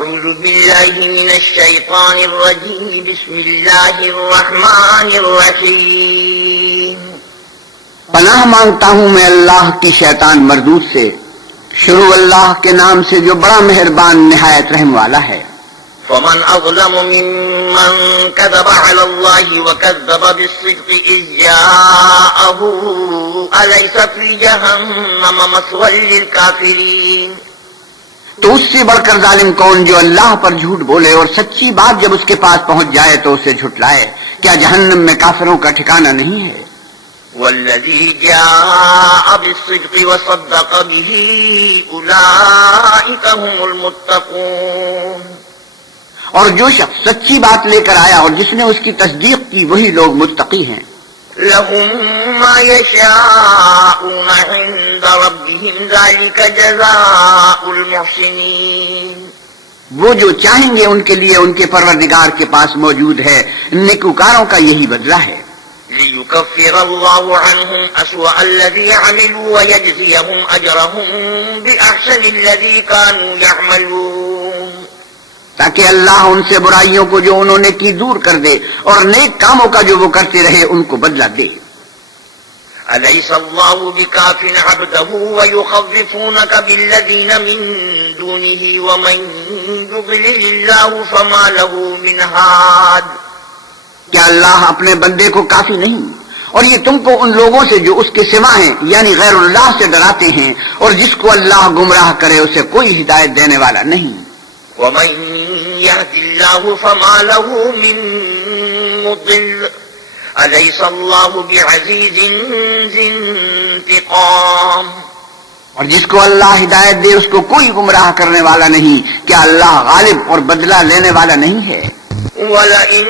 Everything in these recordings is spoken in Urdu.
أعوذ بالله من الشيطان الرجيم بسم الله الرحمن الرحيم پناہ مانگتا ہوں میں اللہ کی شیطان مردود سے، شروع اللہ کے نام سے جو بڑا مہربان نہایت رحم والا ہے۔ فمن أظلم ممن كذب على الله وكذب بالصدق إذ جاءه أليس في جهنم مثوى للكافرين۔ تو اس سے بڑھ کر ظالم کون جو اللہ پر جھوٹ بولے اور سچی بات جب اس کے پاس پہنچ جائے تو اسے جھٹلائے، کیا جہنم میں کافروں کا ٹھکانہ نہیں ہے؟ والذي جاء بالصدق وصدق به أولئك هم المتقون۔ اور جو شخص سچی بات لے کر آیا اور جس نے اس کی تصدیق کی وہی لوگ متقی ہیں۔ لهم ما يشاءون عند ربهم ذلك جزاء المحسنين۔ وہ جو چاہیں گے ان کے لیے ان کے پروردگار کے پاس موجود ہے، نیکوکاروں کا یہی بدلہ ہے۔ ليكفر الله عنهم أسوأ الذي عملوا ويجزيهم أجرهم بأحسن الذي كانوا يعملون۔ تاکہ اللہ ان سے برائیوں کو جو انہوں نے کی دور کر دے اور نیک کاموں کا جو وہ کرتے رہے ان کو بدلہ دے۔ أليس الله بكاف عبده ويخوفونك بالذين من دونه ومن يضلل الله فما له من هاد۔ کیا اللہ اپنے بندے کو کافی نہیں اور یہ تم کو ان لوگوں سے جو اس کے سوا ہیں یعنی غیر اللہ سے ڈراتے ہیں، اور جس کو اللہ گمراہ کرے اسے کوئی ہدایت دینے والا نہیں۔ ومن يهد الله فما له من مضل أليس الله بعزيز ذي انتقام۔ اور جس کو اللہ ہدایت دے اس کو کوئی گمراہ کرنے والا نہیں، کیا اللہ غالب اور بدلہ لینے والا نہیں ہے؟ وَلَئِن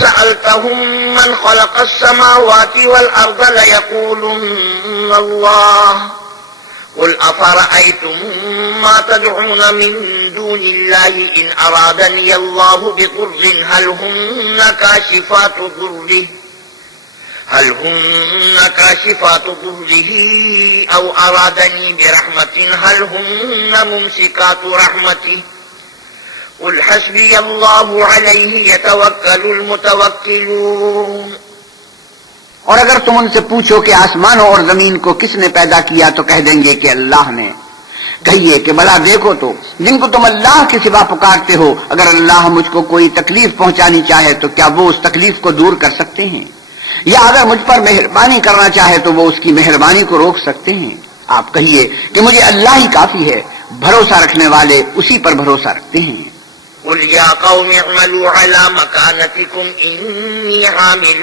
سَأَلْتَهُم مَّنْ خَلَقَ السَّمَاوَاتِ وَالْأَرْضَ لَيَقُولُنَّ اللَّهُ قُلْ أَفَرَأَيْتُم مَّا تَدْعُونَ مِن دُونِ اللَّهِ إِنْ أَرَادَنِيَ اللَّهُ بِضُرٍّ هَلْ هُنَّ كَاشِفَاتُ ضُرِّهِ أَوْ أَرَادَنِي بِرَحْمَةٍ هَلْ هُنَّ مُمْسِكَاتُ رَحْمَتِهِ قُلْ حَسْبِيَ اللَّهُ عَلَيْهِ يَتَوَكَّلُ الْمُتَوَكِّلُونَ۔ اور اگر تم ان سے پوچھو کہ آسمانوں اور زمین کو کس نے پیدا کیا تو کہہ دیں گے کہ اللہ نے۔ کہیے کہ بھلا دیکھو تو جن کو تم اللہ کے سوا پکارتے ہو، اگر اللہ مجھ کو کوئی تکلیف پہنچانی چاہے تو کیا وہ اس تکلیف کو دور کر سکتے ہیں؟ یا اگر مجھ پر مہربانی کرنا چاہے تو وہ اس کی مہربانی کو روک سکتے ہیں؟ آپ کہیے کہ مجھے اللہ ہی کافی ہے، بھروسہ رکھنے والے اسی پر بھروسہ رکھتے ہیں۔ قل يا قوم اعملوا على مكانتكم إني عامل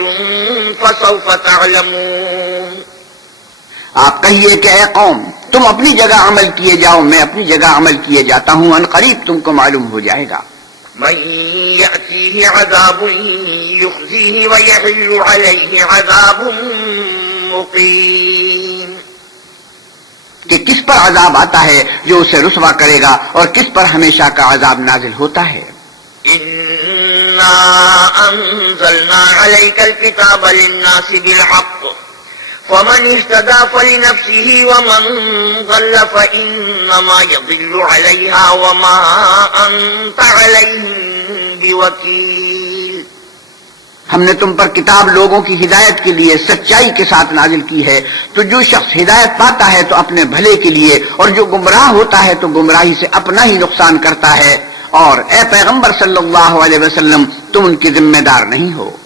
فسوف تعلمون۔ آپ کہیے کہ اے قوم تم اپنی جگہ عمل کیے جاؤ، میں اپنی جگہ عمل کیے جاتا ہوں، ان قریب تم کو معلوم ہو جائے گا۔ من يأتيه عذاب يخزيه ويحل عليه عذاب مقيم۔ کہ کس پر عذاب آتا ہے جو اسے رسوا کرے گا اور کس پر ہمیشہ کا عذاب نازل ہوتا ہے۔ إنا أنزلنا عليك الكتاب للناس بالحق فمن اهتدى فلنفسه ومن ضل فإنما يضل عليها وما أنت عليهم بوكيل۔ ہم نے تم پر کتاب لوگوں کی ہدایت کے لیے سچائی کے ساتھ نازل کی ہے، تو جو شخص ہدایت پاتا ہے تو اپنے بھلے کے لیے، اور جو گمراہ ہوتا ہے تو گمراہی سے اپنا ہی نقصان کرتا ہے، اور اے پیغمبر صلی اللہ علیہ وسلم تم ان کی ذمہ دار نہیں ہو۔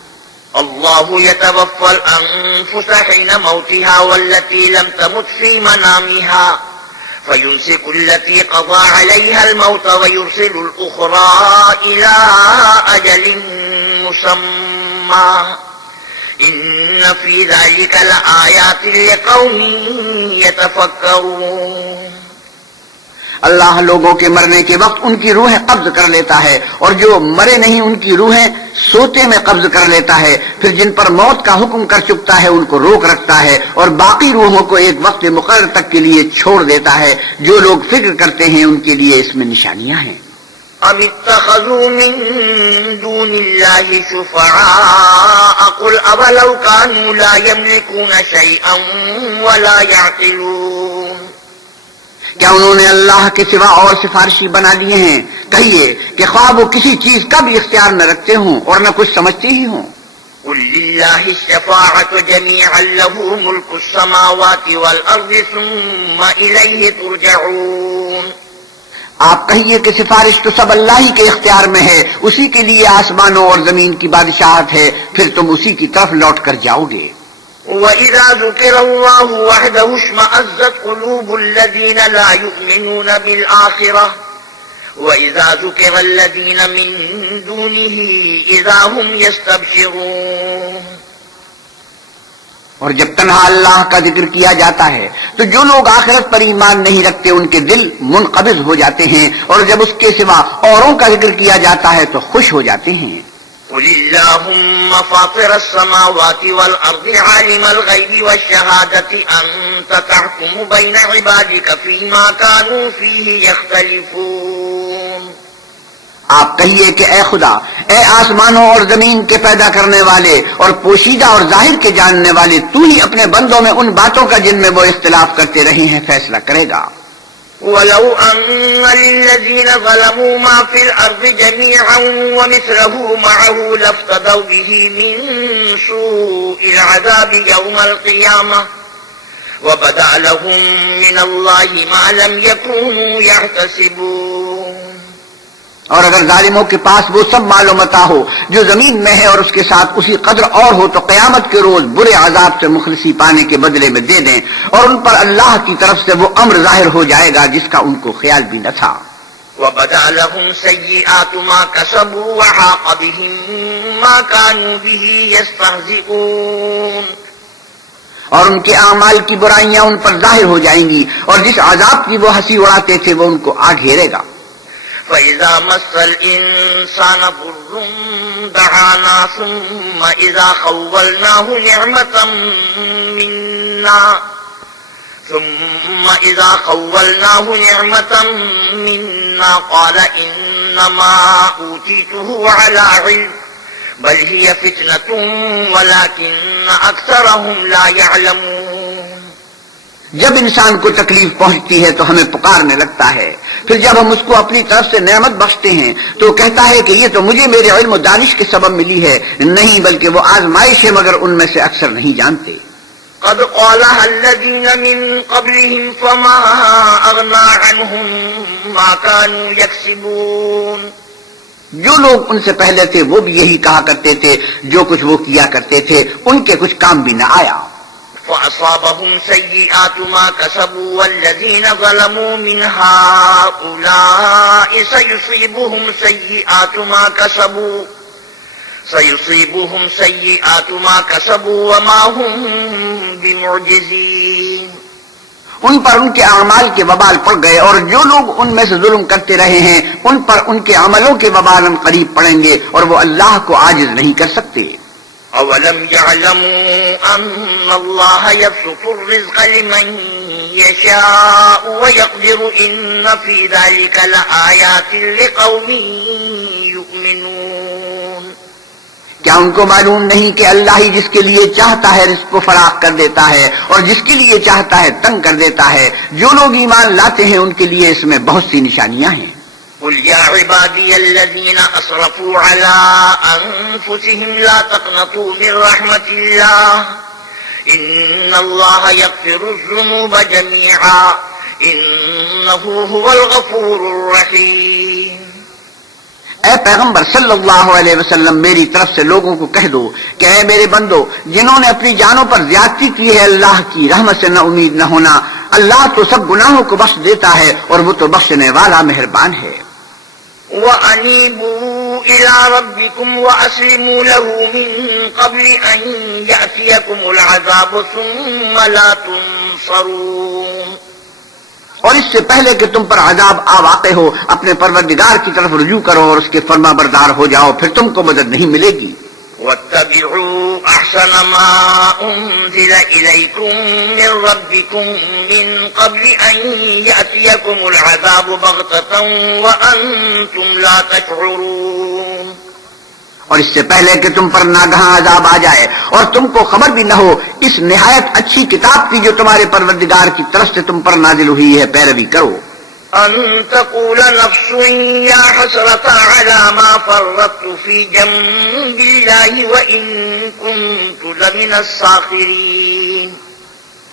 الله يتوفى الأنفس حين موتها والتي لم تمت في منامها فيمسك التي قضى عليها الموت ويرسل الأخرى إلى أجل مسمى إن في ذلك لآيات لقوم يتفكرون۔ اللہ لوگوں کے مرنے کے وقت ان کی روحیں قبض کر لیتا ہے، اور جو مرے نہیں ان کی روحیں سوتے میں قبض کر لیتا ہے، پھر جن پر موت کا حکم کر چکتا ہے ان کو روک رکھتا ہے، اور باقی روحوں کو ایک وقت مقرر تک کے لیے چھوڑ دیتا ہے۔ جو لوگ فکر کرتے ہیں ان کے لیے اس میں نشانیاں ہیں۔ أم اتخذوا من دون الله شفعاء قل أولو كانوا لا يملكون شيئا ولا يعقلون۔ کیا انہوں نے اللہ کے سوا اور سفارشی بنا لیے ہیں؟ کہیے کہ خواہ وہ کسی چیز کا بھی اختیار نہ رکھتے ہوں اور نہ کچھ سمجھتے ہی ہوں، قل للہ الشفاعة جميعا له ملك السماوات والأرض ثم إليه ترجعون۔ آپ کہیے کہ سفارش تو سب اللہ ہی کے اختیار میں ہے، اسی کے لیے آسمانوں اور زمین کی بادشاہت ہے، پھر تم اسی کی طرف لوٹ کر جاؤ گے۔ وَإِذَا ذُكِرَ اللَّهُ وَحْدَهُ اشْمَأَزَّتْ قُلُوبُ الَّذِينَ لَا يُؤْمِنُونَ بِالْآخِرَةِ وَإِذَا ذُكِرَ الَّذِينَ مِن دُونِهِ إِذَا هُمْ يَسْتَبْشِرُونَ۔ اور جب تنہا اللہ کا ذکر کیا جاتا ہے تو جو لوگ آخرت پر ایمان نہیں رکھتے ان کے دل منقبض ہو جاتے ہیں، اور جب اس کے سوا اوروں کا ذکر کیا جاتا ہے تو خوش ہو جاتے ہیں۔ قل اللهم فاطر السماوات والأرض عالم الغيب والشهادة أنت تحكم بين عبادك فيما كانوا فيه يختلفون۔ آپ کہیے کہ اے خدا، اے آسمانوں اور زمین کے پیدا کرنے والے اور پوشیدہ اور ظاہر کے جاننے والے، تو ہی اپنے بندوں میں ان باتوں کا جن میں وہ اختلاف کرتے رہے ہیں فیصلہ کرے گا۔ وَلَوْ أَنَّ لِلَّذِينَ ظَلَمُوا مَا فِي الْأَرْضِ جَمِيعًا وَمِثْلَهُ مَعَهُ لَافْتَدَوْا بِهِ مِن سُوءِ الْعَذَابِ يَوْمَ الْقِيَامَةِ وَبَدَأَ لَهُم مِّنَ اللَّهِ مَا لَمْ يَكُونُوا يَحْتَسِبُونَ۔ اور اگر ظالموں کے پاس وہ سب مال و متاع ہو جو زمین میں ہے اور اس کے ساتھ اسی قدر اور ہو تو قیامت کے روز برے عذاب سے مخلصی پانے کے بدلے میں دے دیں، اور ان پر اللہ کی طرف سے وہ امر ظاہر ہو جائے گا جس کا ان کو خیال بھی نہ تھا۔ وَبَدَأَ لَهُمْ سَيِّئَاتُ مَا كَسَبُوا وَحَاقَ بِهِم مَّا كَانُوا بِهِ يَسْتَهْزِئُونَ۔ اور ان کے اعمال کی برائیاں ان پر ظاہر ہو جائیں گی، اور جس عذاب کی وہ ہنسی اڑاتے تھے وہ ان کو آ گھیرے گا۔ فَإِذَا مَسَّ الْإِنسَانَ ضُرٌّ دَعَانَا ثُمَّ إِذَا خَوَّلْنَاهُ نِعْمَةً مِنَّا قَالَ إِنَّمَا أُوتِيتُهُ عَلَى عِلْمٍ بَلْ هِيَ فِتْنَةٌ وَلَكِنَّ أَكْثَرَهُمْ لَا يَعْلَمُونَ۔ جب انسان کو تکلیف پہنچتی ہے تو ہمیں پکارنے لگتا ہے، پھر جب ہم اس کو اپنی طرف سے نعمت بخشتے ہیں تو کہتا ہے کہ یہ تو مجھے میرے علم و دانش کے سبب ملی ہے، نہیں بلکہ وہ آزمائش ہے، مگر ان میں سے اکثر نہیں جانتے۔ قد قالها الذين من قبلهم فما أغنى عنهم ما كانوا يكسبون۔ جو لوگ ان سے پہلے تھے وہ بھی یہی کہا کرتے تھے، جو کچھ وہ کیا کرتے تھے ان کے کچھ کام بھی نہ آیا۔ فأصابهم سيئات ما كسبوا والذين ظلموا من هؤلاء سيصيبهم سيئات ما كسبوا وما هم بمعجزين۔ ان پر ان کے اعمال کے وبال پڑ گئے، اور جو لوگ ان میں سے ظلم کرتے رہے ہیں ان پر ان کے عملوں کے وبال ان قریب پڑیں گے، اور وہ اللہ کو عاجز نہیں کر سکتے۔ أَوَلَمْ يَعْلَمُوا أَنَّ اللَّهَ يَبْسُطُ الرِّزْقَ لِمَن يَشَاءُ وَيَقْدِرُ إِنَّ فِي ذَلِكَ لَآيَاتٍ لِقَوْمٍ يُؤْمِنُونَ۔ کیا ان کو معلوم نہیں کہ اللہ ہی جس کے لیے چاہتا ہے رزق کو فراخ کر دیتا ہے، اور جس کے لیے چاہتا ہے تنگ کر دیتا ہے؟ جو لوگ ایمان لاتے ہیں ان کے لیے اس میں بہت سی نشانیاں ہیں۔ قل يا عبادي الذين أسرفوا على أنفسهم لا تقنطوا من رحمة الله إن الله يغفر الذنوب جميعا إنه هو الغفور الرحيم۔ اے پیغمبر صلی اللہ علیہ وسلم، میری طرف سے لوگوں کو کہہ دو کہ اے میرے بندو، جنہوں نے اپنی جانوں پر زیادتی کی ہے، اللہ کی رحمت سے نہ امید نہ ہونا، اللہ تو سب گناہوں کو بخش دیتا ہے اور وہ تو بخشنے والا مہربان ہے۔ وَأَنِيبُوا إِلَىٰ رَبِّكُمْ وَأَسْلِمُوا لَهُ مِن قَبْلِ أَن يَأْتِيَكُمُ الْعَذَابُ ثُمَّ لَا تُنصَرُونَ۔ اور اس سے پہلے کہ تم پر عذاب آ واقع ہو، اپنے پروردگار کی طرف رجوع کرو اور اس کے فرما بردار ہو جاؤ، پھر تم کو مدد نہیں ملے گی۔ وَاتَّبِعُوا أَحْسَنَ مَا أُنزِلَ إِلَيْكُم مِّن رَّبِّكُم مِّن قَبْلِ أَن يَأْتِيَكُمُ الْعَذَابُ بَغْتَةً وَأَنتُمْ لَا تَشْعُرُونَ۔ اور اس سے پہلے کہ تم پر ناگہاں عذاب آ جائے اور تم کو خبر بھی نہ ہو، اس نہایت اچھی کتاب کی جو تمہارے پروردگار کی طرف سے تم پر نازل ہوئی ہے پیروی کرو۔ أن تقول نفس يا حسرة على ما فرطت في جنب الله وإن كنت لمن الساخرين.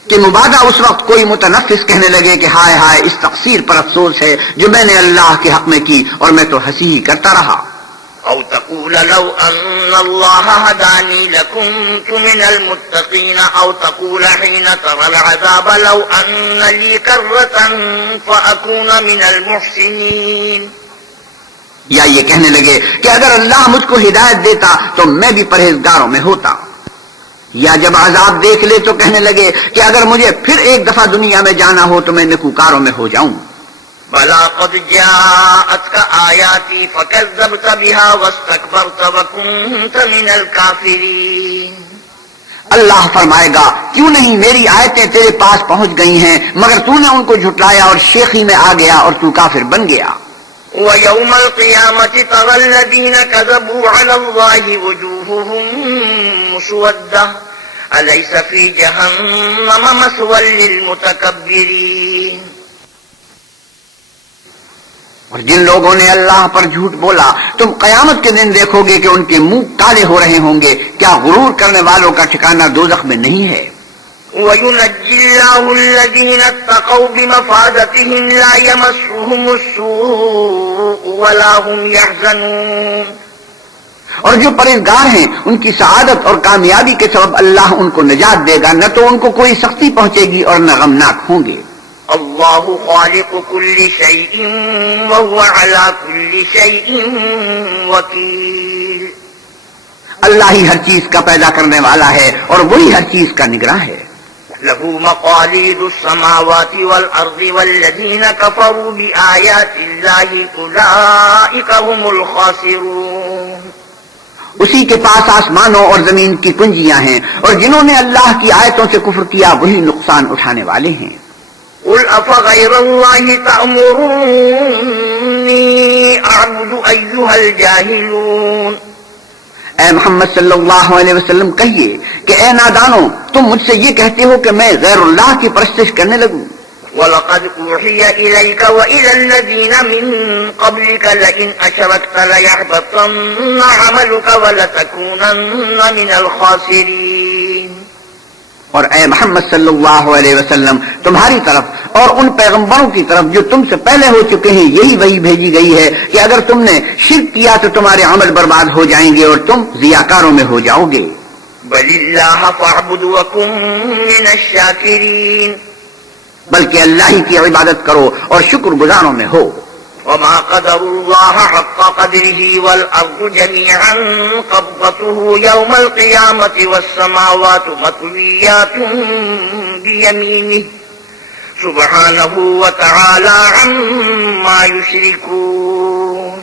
کہ مبادہ اس وقت کوئی متنفس کہنے لگے کہ ہائے ہائے اس تقصیر پر افسوس ہے جو میں نے اللہ کے حق میں کی اور میں تو ہنسی ہی کرتا رہا. أو تقول لو أن الله هداني لكنت من المتقين. أو تقول حين ترى العذاب لو أن لي كرة فأكون من المحسنين. یا یہ کہنے لگے کہ اگر اللہ مجھ کو ہدایت دیتا تو میں بھی پرہیزگاروں میں ہوتا. یا جب عذاب دیکھ لے تو کہنے لگے کہ اگر مجھے پھر ایک دفعہ دنیا میں جانا ہو تو میں نیکوکاروں میں ہو جاؤں. بلا قد جاءتك آياتي فكذبت بها واستكبرت وكنت من الكافرين. اللہ فرمائے گا کیوں نہیں میری آیتیں تیرے پاس پہنچ گئی ہیں مگر تو نے ان کو جھٹلایا اور شیخی میں آ گیا اور تو کافر بن گیا. ويوم القيامة ترى الذين كذبوا على الله وجوههم مسودة أليس في جهنم مثوى للمتكبرين. اور جن لوگوں نے اللہ پر جھوٹ بولا تم قیامت کے دن دیکھو گے کہ ان کے منہ کالے ہو رہے ہوں گے. کیا غرور کرنے والوں کا ٹھکانہ دوزخ میں نہیں ہے؟ وَيُنَجِّي اللَّهُ الَّذِينَ اتَّقَوْا بِمَفَازَتِهِمْ لَا يَمَسُّهُمُ السُّوءُ وَلَا هُمْ يَحْزَنُونَ. اور جو پرہیزگار ہیں ان کی سعادت اور کامیابی کے سبب اللہ ان کو نجات دے گا، نہ تو ان کو کوئی سختی پہنچے گی اور نہ غمناک ہوں گے. اللہ خالق كل شيء وهو على كل شيء وكيل. اللہ ہی ہر چیز کا پیدا کرنے والا ہے اور وہی ہر چیز کا نگراں ہے. له مقاليد السماوات والأرض والذين كفروا بآيات الله أولئك هم الخاسرون. اسی کے پاس آسمانوں اور زمین کی کنجیاں ہیں اور جنہوں نے اللہ کی آیتوں سے کفر کیا وہی نقصان اٹھانے والے ہیں. قل أفغير الله تأمروني أعبد أيها الجاهلون. اے محمد صلی اللہ علیہ وسلم کہیے کہ اے نادانو تم مجھ سے یہ کہتے ہو کہ میں غیر اللہ کی پرستش کرنے لگوں. وَلَقَدْ أُوحِيَ إِلَيْكَ وَإِلَى الَّذِينَ مِن قَبْلِكَ لَئِنْ أَشْرَكْتَ لَيَحْبَطَنَّ عَمَلُكَ وَلَتَكُونَنَّ مِنَ الْخَاسِرِينَ. اور اے محمد صلی اللہ علیہ وسلم تمہاری طرف اور ان پیغمبروں کی طرف جو تم سے پہلے ہو چکے ہیں یہی وحی بھیجی گئی ہے کہ اگر تم نے شرک کیا تو تمہارے عمل برباد ہو جائیں گے اور تم ضیاکاروں میں ہو جاؤ گے. بَلِ اللَّهَ فَاعْبُدْ وَكُن مِّنَ الشَّاكِرِينَ. بلکہ اللہ ہی کی عبادت کرو اور شکر گزاروں میں ہو. وما قدر الله حق قدره والأرض جميعا قبضته يوم القيامة والسماوات مطويات بيمينه سبحانه وتعالى عما يشركون.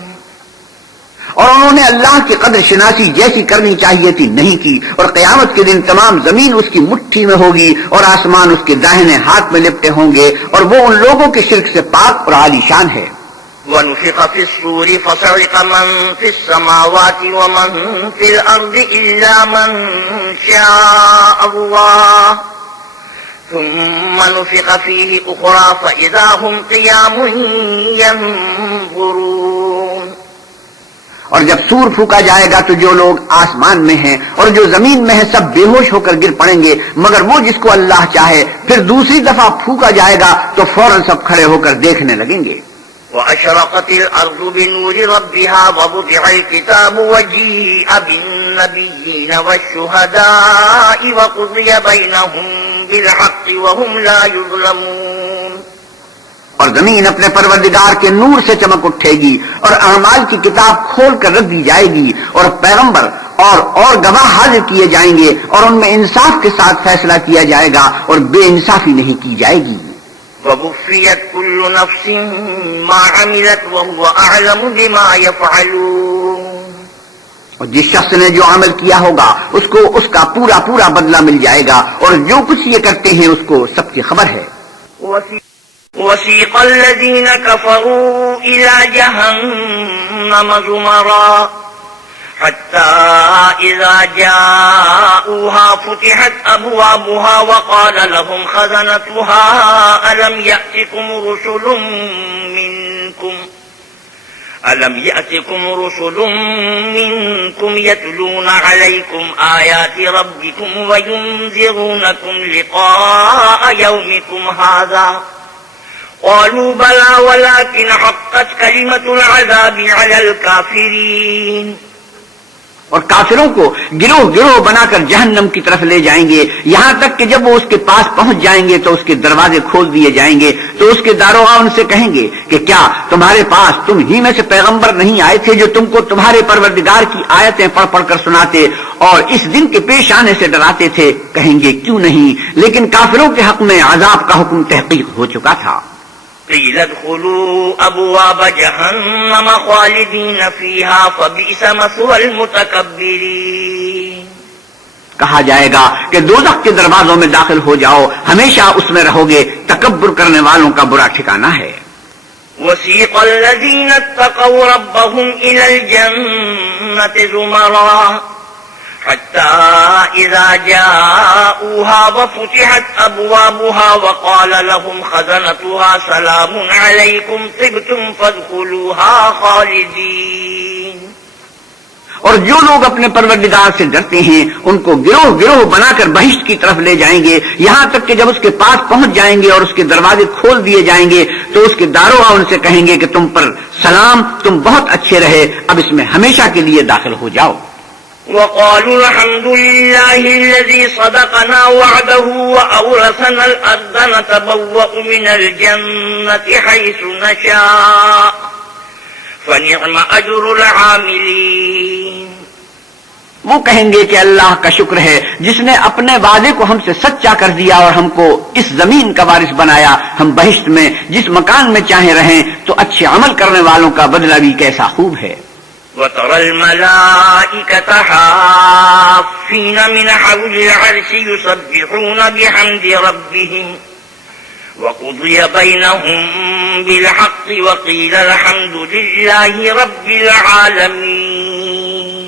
اور انہوں نے اللہ کی قدر شناسی جیسی کرنی چاہیے تھی نہیں کی، اور قیامت کے دن تمام زمین اس کی مٹھی میں ہوگی اور آسمان اس کے داہنے ہاتھ میں لپٹے ہوں گے، اور وہ ان لوگوں کے شرک سے پاک اور عالی شان ہے. وَنُفِخَ فِي الصُّورِ فَصَعِقَ مَن فِي السَّمَاوَاتِ وَمَن فِي الْأَرْضِ إِلَّا مَن شَاءَ اللَّهُ ثُمَّ نُفِخَ فِيهِ أُخْرَى فَإِذَا هُمْ قِيَامٌ يَنظُرُونَ. اور جب سور پھونکا جائے گا تو جو لوگ آسمان میں ہیں اور جو زمین میں ہیں سب بے ہوش ہو کر گر پڑیں گے مگر وہ جس کو اللہ چاہے. پھر دوسری دفعہ پھونکا جائے گا تو فوراً سب کھڑے ہو کر دیکھنے لگیں گے. وَأَشْرَقَتِ الْأَرْضُ بِنُورِ رَبِّهَا وَوُضِعَ الْكِتَابُ وَجِيءَ بِالنَّبِيِّينَ وَالشُّهَدَاءِ وَقُضِيَ بَيْنَهُم بِالْحَقِّ وَهُمْ لَا يُظْلَمُونَ. اور زمین اپنے پروردگار کے نور سے چمک اٹھے گی اور اعمال کی کتاب کھول کر رکھ دی جائے گی اور پیغمبر اور گواہ حاضر کیے جائیں گے اور ان میں انصاف کے ساتھ فیصلہ کیا جائے گا اور بے انصافی نہیں کی جائے گی. وَوُفِّيَتْ كُلُّ نَفْسٍ مَا عَمِلَتْ وَهُوَ أَعْلَمُ بِمَا يَفْعَلُونَ. اور جس شخص نے جو عمل کیا ہوگا اس کو اس کا پورا پورا بدلہ مل جائے گا اور جو کچھ یہ کرتے ہیں اس کو سب کی خبر ہے. وَسِيقَ الَّذِينَ كَفَرُوا إِلَى جَهَنَّمَ زُمَرًا حتى إذا جاءوها فتحت أبوابها وقال لهم خزنتها ألم يأتكم رسل منكم يتلون عليكم آيات ربكم وينذرونكم لقاء يومكم هذا قالوا بلى ولكن حقت كلمة العذاب على الكافرين. اور کافروں کو گروہ گروہ بنا کر جہنم کی طرف لے جائیں گے، یہاں تک کہ جب وہ اس کے پاس پہنچ جائیں گے تو اس کے دروازے کھول دیے جائیں گے تو اس کے داروغہ ان سے کہیں گے کہ کیا تمہارے پاس تم ہی میں سے پیغمبر نہیں آئے تھے جو تم کو تمہارے پروردگار کی آیتیں پڑھ پڑھ کر سناتے اور اس دن کے پیش آنے سے ڈراتے تھے؟ کہیں گے کیوں نہیں، لیکن کافروں کے حق میں عذاب کا حکم تحقیق ہو چکا تھا۔ قیل ادخلوا ابواب جہنم خالدین فیہا فبئس مثوى المتکبرین. کہا جائے گا کہ دوزخ کے دروازوں میں داخل ہو جاؤ، ہمیشہ اس میں رہو گے، تکبر کرنے والوں کا برا ٹھکانہ ہے۔ وسیق الذین اتقوا ربهم الى الجنة زمرا حتى إذا جاءوها وفتحت أبوابها وقال لهم خزنتها سلام عليكم طبتم فادخلوها خالدين. اور جو لوگ اپنے پروردگار سے ڈرتے ہیں ان کو گروہ گروہ بنا کر بہشت کی طرف لے جائیں گے، یہاں تک کہ جب اس کے پاس پہنچ جائیں گے اور اس کے دروازے کھول دیے جائیں گے تو اس کے داروغہ ان سے کہیں گے کہ تم پر سلام، تم بہت اچھے رہے، اب اس میں ہمیشہ کے لیے داخل ہو جاؤ۔ وقالوا الحمد لله الذي صدقنا وعده وأورثنا الأرض نتبوأ من الجنة حيث نشاء فنعم أجر العاملين. وہ کہیں گے کہ اللہ کا شکر ہے جس نے اپنے وعدے کو ہم سے سچا کر دیا اور ہم کو اس زمین کا وارث بنایا، ہم بہشت میں جس مکان میں چاہیں رہیں، تو اچھے عمل کرنے والوں کا بدلہ بھی کیسا خوب ہے۔ وترى الملائكة حافين من حول العرش يسبحون بحمد ربهم وقضي بينهم بالحق وقيل الحمد لله رب العالمين.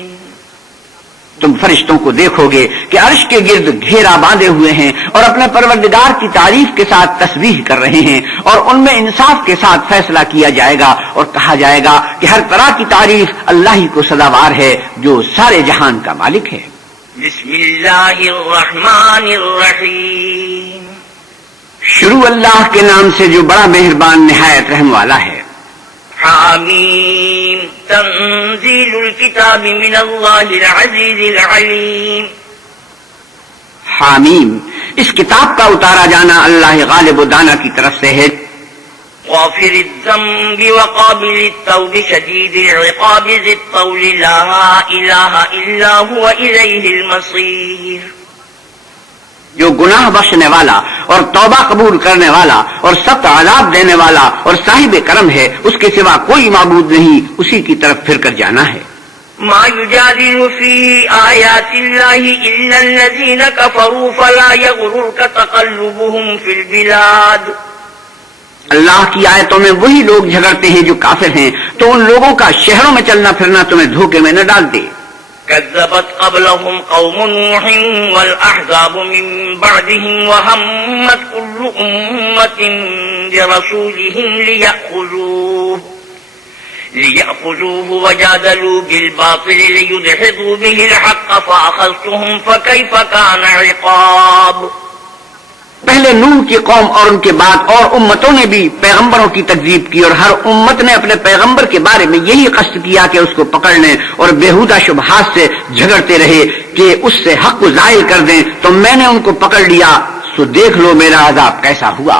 تم فرشتوں کو دیکھو گے کہ عرش کے گرد گھیرا باندھے ہوئے ہیں اور اپنے پروردگار کی تعریف کے ساتھ تسبیح کر رہے ہیں، اور ان میں انصاف کے ساتھ فیصلہ کیا جائے گا اور کہا جائے گا کہ ہر طرح کی تعریف اللہ ہی کو سزاوار ہے جو سارے جہان کا مالک ہے۔ بسم اللہ الرحمن الرحیم. شروع اللہ کے نام سے جو بڑا مہربان نہایت رحم والا ہے۔ حامیم تنزیل الکتاب من اللہ العزیز العلیم. حامیم اس کتاب کا اتارا جانا اللہ غالب و دانا کی طرف سے ہے۔ غافر الذنب وقابل التوب شدید العقاب ذی الطول لا الہ الا هو الیہ المصیر. جو گناہ بخشنے والا اور توبہ قبول کرنے والا اور سخت عذاب دینے والا اور صاحب کرم ہے، اس کے سوا کوئی معبود نہیں، اسی کی طرف پھر کر جانا ہے۔ ما یجادل فی آیات اللہ الا الذین کفروا فلا یغررک تقلبهم فی البلاد. اللہ کی آیتوں میں وہی لوگ جھگڑتے ہیں جو کافر ہیں، تو ان لوگوں کا شہروں میں چلنا پھرنا تمہیں دھوکے میں نہ ڈال دے۔ كذبت قبلهم قوم نوح والأحزاب من بعدهم وهمت كل أمة برسولهم ليأخذوه وجادلوا بالباطل ليدحضوا به الحق فأخذتهم فكيف كان عقاب. پہلے نوح کی قوم اور ان کے بعد اور امتوں نے بھی پیغمبروں کی تکذیب کی، اور ہر امت نے اپنے پیغمبر کے بارے میں یہی قصد کیا کہ اس کو پکڑ لیں اور بےہودہ شبہات سے جھگڑتے رہے کہ اس سے حق کو ظاہر کر دیں، تو میں نے ان کو پکڑ لیا، سو دیکھ لو میرا عذاب کیسا ہوا۔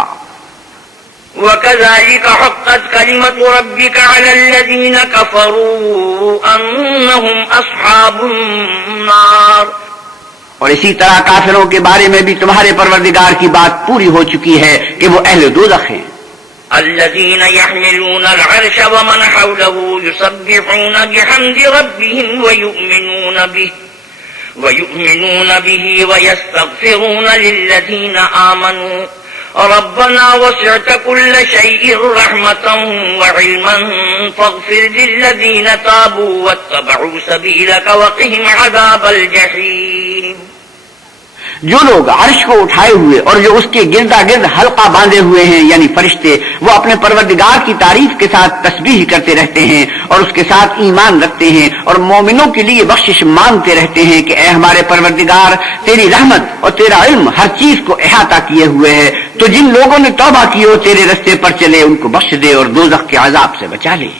وَكَذَلِكَ حَقَّتْ كَلِمَةُ رَبِّكَ عَلَى الَّذِينَ كَفَرُوا أَنَّهُمْ أَصْحَابُ النَّارِ. اور اسی طرح کافروں کے بارے میں بھی تمہارے پروردگار کی بات پوری ہو چکی ہے کہ وہ اہل دوزخ ہیں۔ الذين يحملون العرش ومن حوله يسبحون بحمد ربهم ويؤمنون به ويستغفرون للذين آمنوا ربنا وسعت كل شيء رحمة وعلما فاغفر للذين تابوا واتبعوا سبيلك وقهم عذاب الجحيم. جو لوگ عرش کو اٹھائے ہوئے اور جو اس کے گردا گرد حلقہ باندھے ہوئے ہیں یعنی فرشتے، وہ اپنے پروردگار کی تعریف کے ساتھ تسبیح کرتے رہتے ہیں اور اس کے ساتھ ایمان رکھتے ہیں اور مومنوں کے لیے بخشش مانگتے رہتے ہیں کہ اے ہمارے پروردگار، تیری رحمت اور تیرا علم ہر چیز کو احاطہ کیے ہوئے ہے، تو جن لوگوں نے توبہ کی اور تیرے رستے پر چلے ان کو بخش دے اور دوزخ کے عذاب سے بچا لے.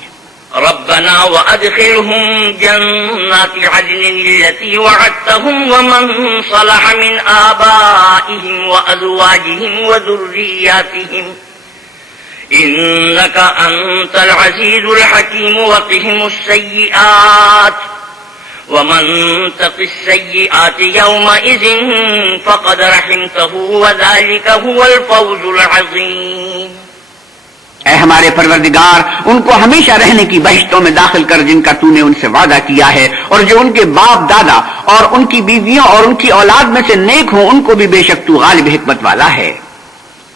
ربنا وأدخلهم جنات عدن التي وعدتهم ومن صلح من آبائهم وأزواجهم وذرياتهم إنك أنت العزيز الحكيم وقهم السيئات ومن تق السيئات يومئذ فقد رحمته وذلك هو الفوز العظيم. اے ہمارے پروردگار، ان کو ہمیشہ رہنے کی بہشتوں میں داخل کر جن کا تو نے ان سے وعدہ کیا ہے، اور جو ان کے باپ دادا اور ان کی بیویوں اور ان کی اولاد میں سے نیک ہوں ان کو بھی بے شک تو غالب حکمت والا ہے.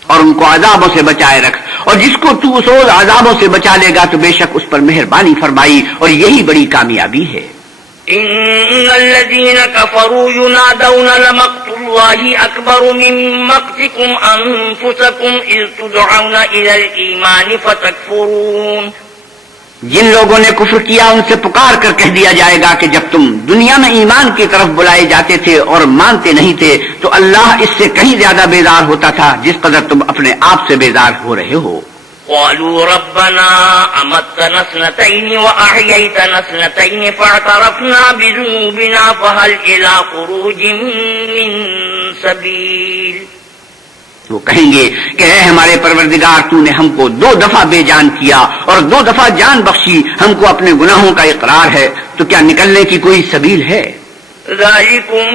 اور ان کو عذابوں سے بچائے رکھ، اور جس کو تو اس روز عذابوں سے بچا لے گا تو بے شک اس پر مہربانی فرمائی، اور یہی بڑی کامیابی ہے. ان الذين كفروا ينادون لمقت الله اكبر من مقتكم انفسكم اذ تدعون الى الايمان فتكفرون. جن لوگوں نے کفر کیا ان سے پکار کر کہہ دیا جائے گا کہ جب تم دنیا میں ایمان کی طرف بلائے جاتے تھے اور مانتے نہیں تھے تو اللہ اس سے کہیں زیادہ بیزار ہوتا تھا جس قدر تم اپنے آپ سے بیزار ہو رہے ہو. قالوا ربنا أمتنا اثنتين وأحييتنا اثنتين فاعترفنا بذنوبنا فهل إلى خروج من سبيل. وہ کہیں گے کہ اے ہمارے پروردگار، تو نے ہم کو 2 دفعہ بے جان کیا اور 2 دفعہ جان بخشی، ہم کو اپنے گناہوں کا اقرار ہے، تو کیا نکلنے کی کوئی سبیل ہے؟ ذلكم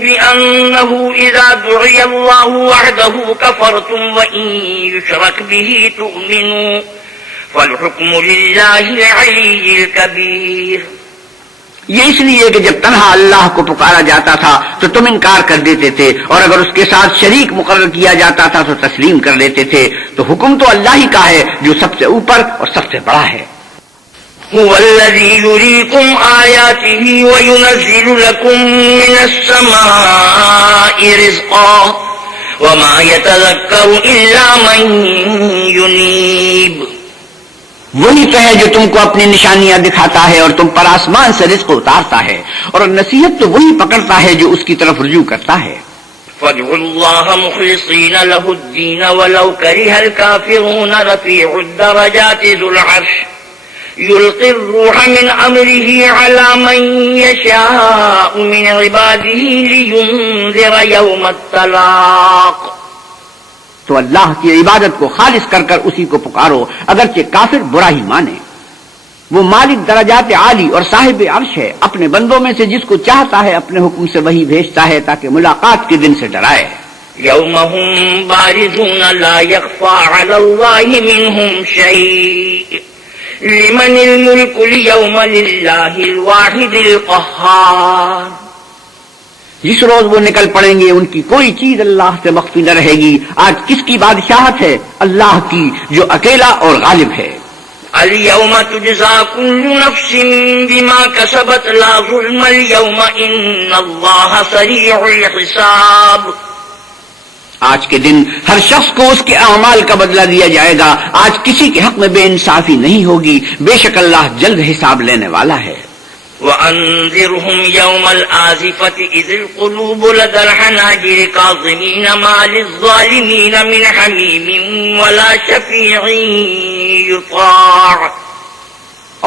بأنه إذا دعي الله وحده كفرتم وإن يشرك به تؤمنوا فالحكم لله العلي الكبير. یہ اس لیے کہ جب تنہا اللہ کو پکارا جاتا تھا تو تم انکار کر دیتے تھے، اور اگر اس کے ساتھ شریک مقرر کیا جاتا تھا تو تسلیم کر لیتے تھے، تو حکم تو اللہ ہی کا ہے جو سب سے اوپر اور سب سے بڑا ہے. هو الذي يريكم آياته وينزل لكم من السماء رزقا وما يتذكر إلا من ينيب. وہی تو ہے جو تم کو اپنی نشانیاں دکھاتا ہے اور تم پر آسمان سے رزق اتارتا ہے، اور نصیحت تو وہی پکڑتا ہے جو اس کی طرف رجوع کرتا ہے. فادعوا الله مخلصين له الدين ولو كره الكافرون. رفيع الدرجات ذو العرش يلقي الروح من أمره على من يشاء من عباده لينذر يوم التلاق. تو اللہ کی عبادت کو خالص کر کر اسی کو پکارو اگرچہ کافر برا ہی مانے. وہ مالک درجات عالی اور صاحب عرش ہے، اپنے بندوں میں سے جس کو چاہتا ہے اپنے حکم سے وہی بھیجتا ہے تاکہ ملاقات کے دن سے ڈرائے. يوم هم بارزون لا يخفى على الله منهم شيء لمن الملك اليوم لله الواحد القهار. جس روز وہ نکل پڑیں گے ان کی کوئی چیز اللہ سے مخفی نہ رہے گی. آج کس کی بادشاہت ہے؟ اللہ کی جو اکیلا اور غالب ہے. اليوم تجزى كل نفس بما كسبت لا ظلم اليوم ان الله سريع الحساب. آج کے دن ہر شخص کو اس کے اعمال کا بدلہ دیا جائے گا. آج کسی کے حق میں بے انصافی نہیں ہوگی، بے شک اللہ جلد حساب لینے والا ہے. وَأَنذِرْهُمْ يَوْمَ الْآزِفَةِ إِذِ الْقُلُوبُ لَدَى الْحَنَاجِرِ كَاظِمِينَ مَا لِلظَّالِمِينَ مِنْ حَمِيمٍ وَلَا شَفِيعٍ يُطَاعُ.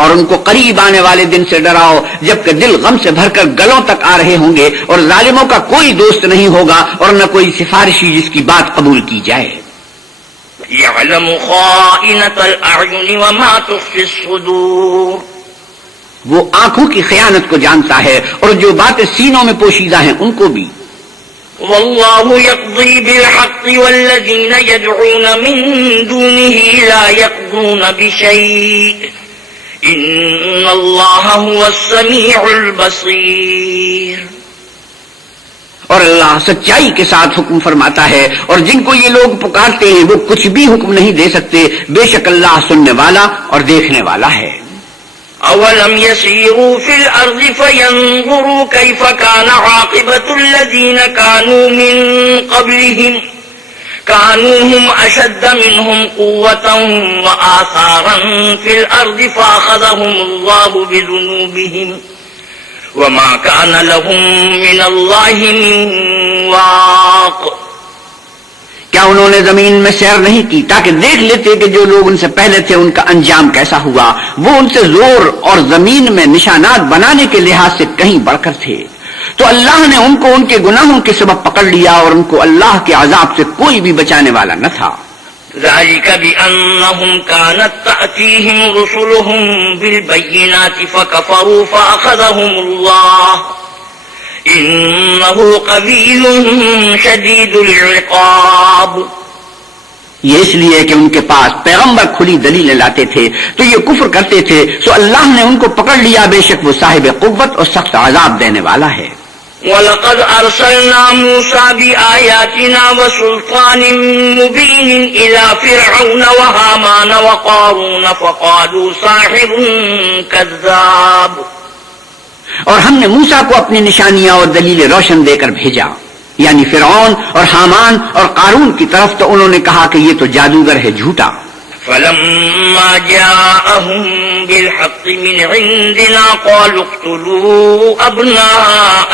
اور ان کو قریب آنے والے دن سے ڈراؤ جبکہ دل غم سے بھر کر گلوں تک آ رہے ہوں گے، اور ظالموں کا کوئی دوست نہیں ہوگا اور نہ کوئی سفارشی جس کی بات قبول کی جائے. يَعْلَمُ خَائِنَةَ الْأَعْيُنِ وَمَا تُخْفِي الصُّدُورُ. وہ آنکھوں کی خیانت کو جانتا ہے اور جو باتیں سینوں میں پوشیدہ ہیں ان کو بھی. واللہ یقضی بالحق والذین یدعون من دونه لا یقضون بشیء ان اللہ هو السمیع البصیر. اور اللہ سچائی کے ساتھ حکم فرماتا ہے، اور جن کو یہ لوگ پکارتے ہیں وہ کچھ بھی حکم نہیں دے سکتے، بے شک اللہ سننے والا اور دیکھنے والا ہے۔ أولم يسيروا في الأرض فينظروا كيف كان عاقبة الذين كانوا من قبلهم كانوا هم أشد منهم قوة وآثارا في الأرض فأخذهم الله بذنوبهم وما كان لهم من الله من واق۔ کیا انہوں نے زمین میں سیر نہیں کی تاکہ دیکھ لیتے کہ جو لوگ ان سے پہلے تھے ان کا انجام کیسا ہوا؟ وہ ان سے زور اور زمین میں نشانات بنانے کے لحاظ سے کہیں بڑھ کر تھے، تو اللہ نے ان کو ان کے گناہوں کے سبب پکڑ لیا اور ان کو اللہ کے عذاب سے کوئی بھی بچانے والا نہ تھا۔ ذلك بأنهم كانت تأتيهم رسلهم بالبينات فكفروا فأخذهم الله إنه قوي شديد العقاب۔ یہ اس لیے کہ ان کے پاس پیغمبر کھلی دلیلیں لاتے تھے تو یہ کفر کرتے تھے، سو اللہ نے ان کو پکڑ لیا، بے شک وہ صاحب قوت اور سخت عذاب دینے والا ہے۔ وَلَقَدْ أَرْسَلْنَا مُوسَى بِآيَاتِنَا وَسُلْطَانٍ مُبِينٍ إِلَى فِرْعَوْنَ وَهَامَانَ وَقَارُونَ فَقَالُوا سَاحِرٌ كَذَّابٌ۔ اور ہم نے موسیٰ کو اپنی نشانیاں اور دلیلیں روشن دے کر بھیجا، یعنی فرعون اور حامان اور قارون کی طرف، تو انہوں نے کہا کہ یہ تو جادوگر ہے، جھوٹا۔ فلما جاءهم بالحق من عندنا قالوا اقتلوا أبناء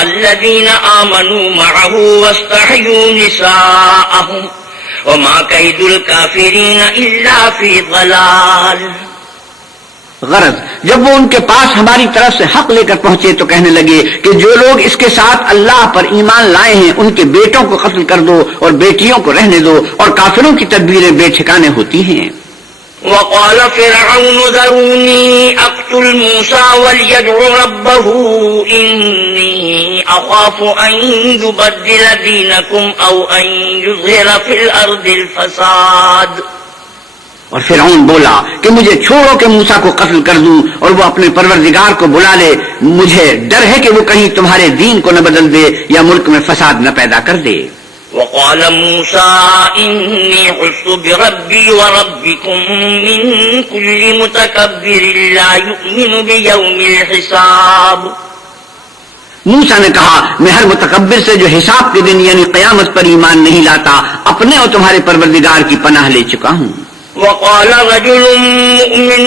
الذين آمنوا معه واستحيوا نساءهم وما كيد الكافرين إلا في ضلال۔ غرض جب وہ ان کے پاس ہماری طرف سے حق لے کر پہنچے تو کہنے لگے کہ جو لوگ اس کے ساتھ اللہ پر ایمان لائے ہیں ان کے بیٹوں کو قتل کر دو اور بیٹیوں کو رہنے دو، اور کافروں کی تدبیریں بے ٹھکانے ہوتی ہیں۔ وقال فرعون ذروني اقتل موسى وليدع ربه إني أخاف أن يبدل دينكم أو أن يظهر في الأرض الفساد۔ اور فرعون بولا کہ مجھے چھوڑو کہ موسیٰ کو قتل کر دوں اور وہ اپنے پروردگار کو بلا لے، مجھے ڈر ہے کہ وہ کہیں تمہارے دین کو نہ بدل دے یا ملک میں فساد نہ پیدا کر دے۔ وقال موسى إني عذت بربي وربكم من كل متكبر لا يؤمن بيوم الحساب۔ موسیٰ نے کہا میں ہر متکبر سے جو حساب کے دن یعنی قیامت پر ایمان نہیں لاتا اپنے اور تمہارے پروردگار کی پناہ لے چکا ہوں۔ وقال رجل مؤمن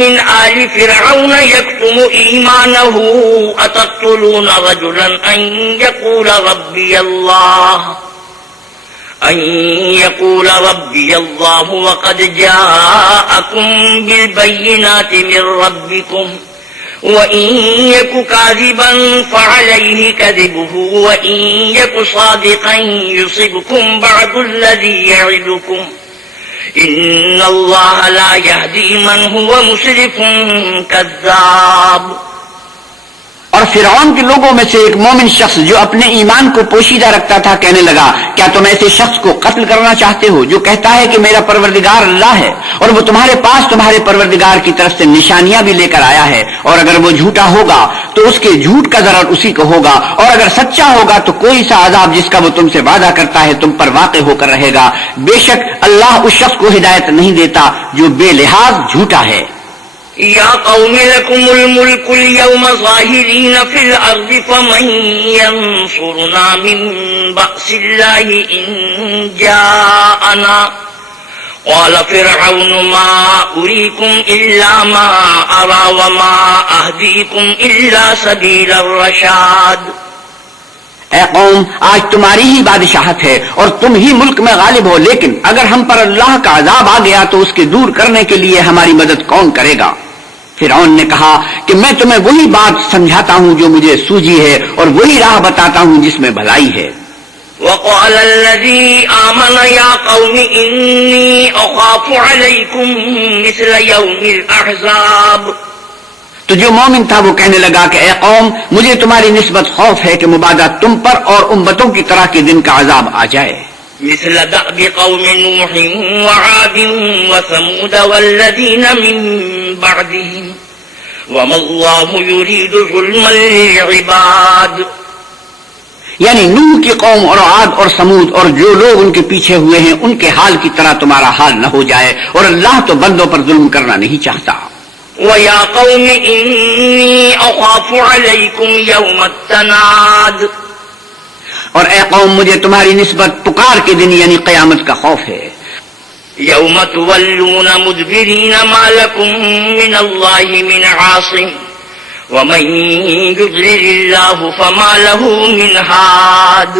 من آل فرعون يكتم إيمانه أتقتلون رجلا أن يقول ربي الله وقد جاءكم بالبينات من ربكم وإن يك كاذبا فعليه كذبه وإن يك صادقا يصبكم بعض الذي يعدكم إن الله لا يهدي من هو مسرف كذاب۔ اور فرعون کے لوگوں میں سے ایک مومن شخص جو اپنے ایمان کو پوشیدہ رکھتا تھا کہنے لگا کیا تم ایسے شخص کو قتل کرنا چاہتے ہو جو کہتا ہے کہ میرا پروردگار اللہ ہے اور وہ تمہارے پاس تمہارے پروردگار کی طرف سے نشانیاں بھی لے کر آیا ہے، اور اگر وہ جھوٹا ہوگا تو اس کے جھوٹ کا ضرر اسی کو ہوگا، اور اگر سچا ہوگا تو کوئی سا عذاب جس کا وہ تم سے وعدہ کرتا ہے تم پر واقع ہو کر رہے گا۔ بے شک اللہ اس شخص کو ہدایت نہیں دیتا جو بے لحاظ جھوٹا ہے۔ يا قوم لكم الملك اليوم ظاهرين في الأرض فمن ينصرنا من بأس الله إن جاءنا قال فرعون ما أريكم إلا ما أرى وما أهديكم إلا سبيل الرشاد۔ اے قوم آج تمہاری ہی بادشاہت ہے اور تم ہی ملک میں غالب ہو، لیکن اگر ہم پر اللہ کا عذاب آ گیا تو اس کے دور کرنے کے لیے ہماری مدد کون کرے گا؟ فرعون نے کہا کہ میں تمہیں وہی بات سمجھاتا ہوں جو مجھے سوجی ہے اور وہی راہ بتاتا ہوں جس میں بھلائی ہے۔ وقال الذي آمن يا قوم إني أخاف عليكم مثل يوم الأحزاب۔ تو جو مومن تھا وہ کہنے لگا کہ اے قوم مجھے تمہاری نسبت خوف ہے کہ مبادہ تم پر اور امتوں کی طرح کے دن کا عذاب آ جائے۔ مثل دأب قوم نوح وعاد وثمود والذين من بعدهم وما الله يريد ظلما للعباد. یعنی نوح کی قوم اور عاد اور سمود اور جو لوگ ان کے پیچھے ہوئے ہیں ان کے حال کی طرح تمہارا حال نہ ہو جائے، اور اللہ تو بندوں پر ظلم کرنا نہیں چاہتا. وَيَا قَوْمِ إِنِّي أَخَافُ عَلَيْكُمْ يَوْمَ التَّنَادِ. اور اے قوم مجھے تمہاری نسبت پکار کے دن یعنی قیامت کا خوف ہے. يَوْمَ تُوَلُّونَ مُدْبِرِينَ مَا لَكُمْ مِنَ اللَّهِ مِنْ عَاصِمٍ وَمَنْ يُضْلِلِ اللَّهُ فَمَا لَهُ مِنْ هَادٍ.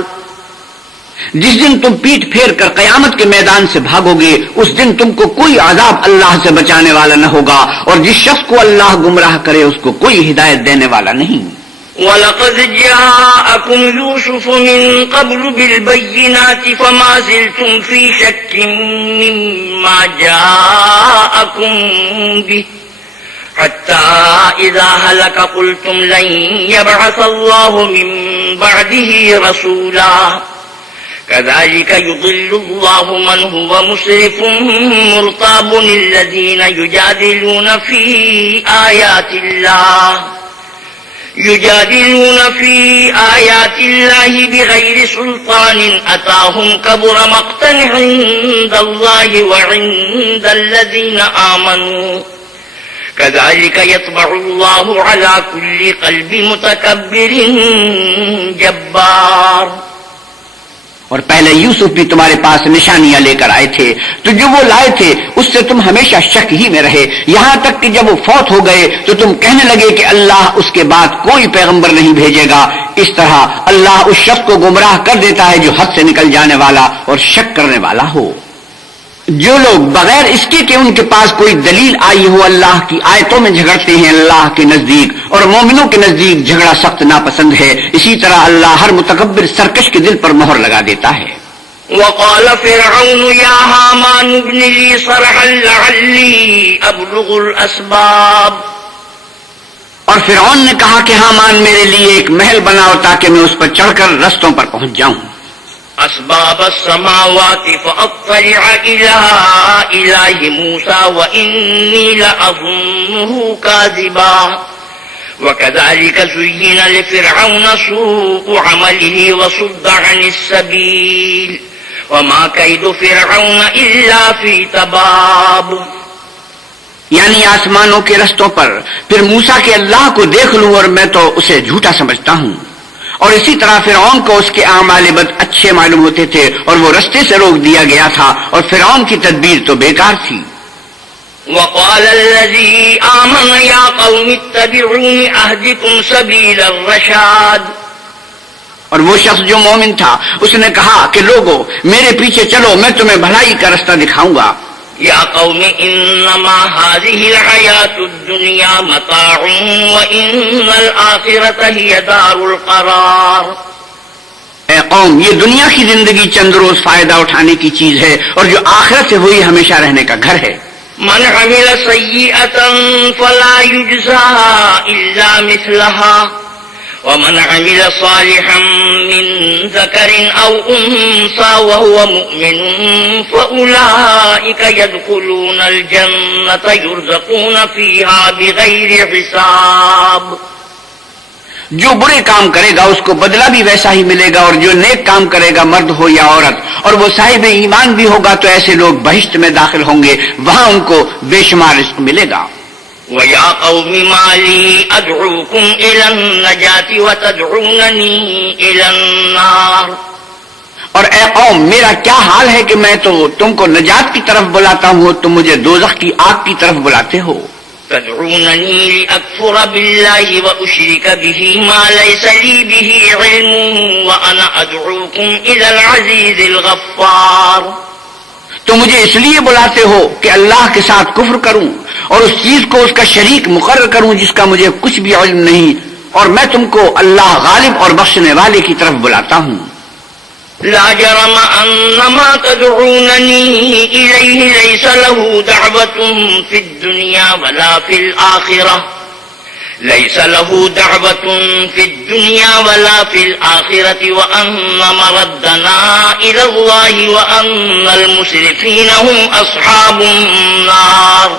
جس دن تم پیٹ پھیر کر قیامت کے میدان سے بھاگو گے اس دن تم کو کوئی عذاب اللہ سے بچانے والا نہ ہوگا، اور جس شخص کو اللہ گمراہ کرے اس کو کوئی ہدایت دینے والا نہیں. وَلَقَدْ جَاءَكُمْ يُوسُفُ مِنْ قَبْلُ بِالْبَيِّنَاتِ فَمَا زِلْتُمْ فِي شَكٍّ مِّمَّا جَاءَكُمْ بِهِ حَتَّى إِذَا هَلَكَ قُلْتُمْ لَن يَبْعَثَ اللَّهُ مِن بَعْدِهِ رَسُولًا كَذَلِكَ يُضِلُّ اللَّهُ مَنْ هُوَ مُسْرِفٌ مُرْتَابٌ الَّذِينَ يُجَادِلُونَ في آيات الله بغير سلطان أتاهم كبر مقتا عند الله وعند الذين آمنوا كذلك يطبع الله على كل قلب متكبر جبار. اور پہلے یوسف بھی تمہارے پاس نشانیاں لے کر آئے تھے، تو جو وہ لائے تھے اس سے تم ہمیشہ شک ہی میں رہے، یہاں تک کہ جب وہ فوت ہو گئے تو تم کہنے لگے کہ اللہ اس کے بعد کوئی پیغمبر نہیں بھیجے گا. اس طرح اللہ اس شخص کو گمراہ کر دیتا ہے جو حد سے نکل جانے والا اور شک کرنے والا ہو. جو لوگ بغیر اس کے کہ ان کے پاس کوئی دلیل آئی ہو اللہ کی آیتوں میں جھگڑتے ہیں، اللہ کے نزدیک اور مومنوں کے نزدیک جھگڑا سخت ناپسند ہے. اسی طرح اللہ ہر متکبر سرکش کے دل پر مہر لگا دیتا ہے. وقال فرعون يا هامان ابن لي صرحا لعلي أبلغ الأسباب. اور فرعون نے کہا کہ ہامان میرے لیے ایک محل بناؤ تاکہ میں اس پر چڑھ کر رستوں پر پہنچ جاؤں. أسباب السماوات فأطلع إلى إله موسى وإني لأظنه كاذبا. وكذلك زين لفرعون سوء عمله وصد عن السبيل وما كيد فرعون إلا في تباب. یعنی آسمانوں کے رستوں پر پھر موسیٰ کے اللہ کو دیکھ لوں اور میں تو اسے جھوٹا سمجھتا ہوں. اور اسی طرح فرعون کو اس کے اعمال بد اچھے معلوم ہوتے تھے اور وہ رستے سے روک دیا گیا تھا، اور فرعون کی تدبیر تو بیکار تھی. وقال الذي آمن يا قوم اتبعوني أهدكم سبيل الرشاد. اور وہ شخص جو مومن تھا اس نے کہا کہ لوگو میرے پیچھے چلو، میں تمہیں بھلائی کا رستہ دکھاؤں گا. يا قوم إنما هذه الحياة الدنيا متاع وإن الآخرة هي دار القرار. اے قوم یہ دنیا کی زندگی چند روز فائدہ اٹھانے کی چیز ہے، اور جو آخرت سے وہی ہمیشہ رہنے کا گھر ہے. من عمل سيئة فلا يجزى إلا مثلها ومن عمل صالحا من ذكر أو أنثى وهو مؤمن فأولئك يدخلون الجنة يرزقون فيها بغير حساب. جو برے کام کرے گا اس کو بدلہ بھی ویسا ہی ملے گا، اور جو نیک کام کرے گا مرد ہو یا عورت اور وہ صاحب ایمان بھی ہوگا تو ایسے لوگ بہشت میں داخل ہوں گے، وہاں ان کو بے شمار رزق ملے گا. وَيَا قَوْمِ مَا لِي أَدْعُوكُمْ إِلَى النَّجَاةِ وَتَدْعُونَنِي إِلَى النَّارِ. اور اے قوم میرا کیا حال ہے کہ میں تو تم کو نجات کی طرف بلاتا ہوں، تم مجھے دوزخ کی آگ کی طرف بلاتے ہو. تدعونني لأكفر بالله وأشرك به ما ليس لي به علم وأنا أدعوكم إلى العزيز الغفار. تو مجھے اس لیے بلاتے ہو کہ اللہ کے ساتھ کفر کروں اور اس چیز کو اس کا شریک مقرر کروں جس کا مجھے کچھ بھی علم نہیں، اور میں تم کو اللہ غالب اور بخشنے والے کی طرف بلاتا ہوں. لا جرم أن ما تدعونني إليه ليس له دعوة في الدنيا ولا في الآخرة ليس له دعوة في الدنيا ولا في الآخرة وأن مردنا إلى الله وأن المسرفين هم أصحاب النار.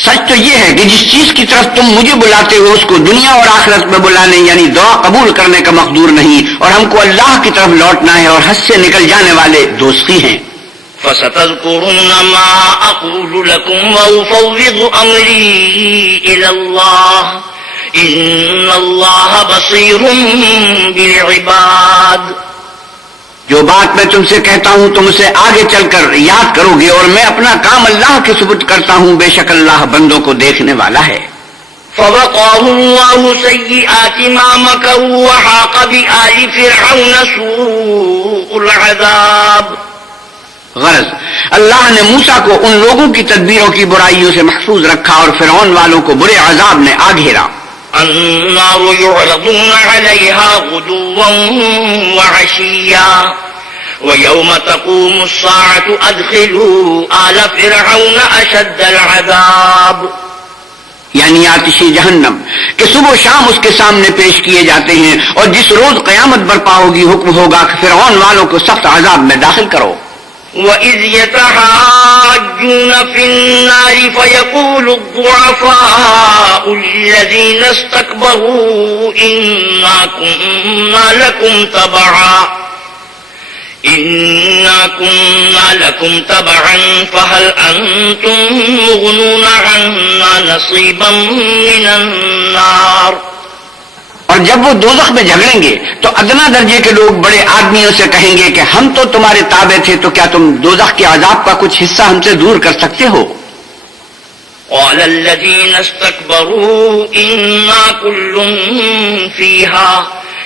سچ تو یہ ہے کہ جس چیز کی طرف تم مجھے بلاتے ہو اس کو دنیا اور آخرت میں بلانے یعنی دعا قبول کرنے کا مقدور نہیں، اور ہم کو اللہ کی طرف لوٹنا ہے اور حد سے نکل جانے والے دوستی ہیں۔ فَسَتَذْكُرُونَ مَا أَقُولُ لَكُمْ وَأُفَوِّضُ أَمْرِي إِلَى اللَّهِ إِنَّ اللَّهَ بَصِيرٌ بِالْعِبَادِ۔ جو بات میں تم سے کہتا ہوں تم اسے آگے چل کر یاد کرو گے، اور میں اپنا کام اللہ کے سپرد کرتا ہوں، بے شک اللہ بندوں کو دیکھنے والا ہے۔ فَوَقَاهُ اللَّهُ سَيِّئَاتِ مَا مَكَرُوا وَحَاقَ بِآلِ فِرْعَوْنَ سُوءُ الْعَذَابِ۔ غرض اللہ نے موسیٰ کو ان لوگوں کی تدبیروں کی برائیوں سے محفوظ رکھا اور فرعون والوں کو برے عذاب نے آ گھیرا۔ النار يعرضون عليها غدوا وعشيا ويوم تقوم الساعة أدخلوا آل فرعون أشد العذاب۔ یعنی آتشی جہنم کہ صبح و شام اس کے سامنے پیش کیے جاتے ہیں، اور جس روز قیامت برپا ہوگی حکم ہوگا کہ فرعون والوں کو سخت عذاب میں داخل کرو۔ وَإِذْ يَتَحَاجُّونَ فِي النَّارِ فَيَقُولُ الضُّعَفَاءُ لِلَّذِينَ اسْتَكْبَرُوا إِنَّا كُنَّا لَكُمْ تَبَعًا فَهَلْ أَنْتُمْ مُغْنُونَ عَنَّا نَصِيبًا مِنَ النَّارِ۔ اور جب وہ دوزخ میں جھگڑیں گے تو ادنا درجے کے لوگ بڑے آدمیوں سے کہیں گے کہ ہم تو تمہارے تابع تھے، تو کیا تم دوزخ کے عذاب کا کچھ حصہ ہم سے دور کر سکتے ہو؟ قال الذين استكبروا إنا كل فيها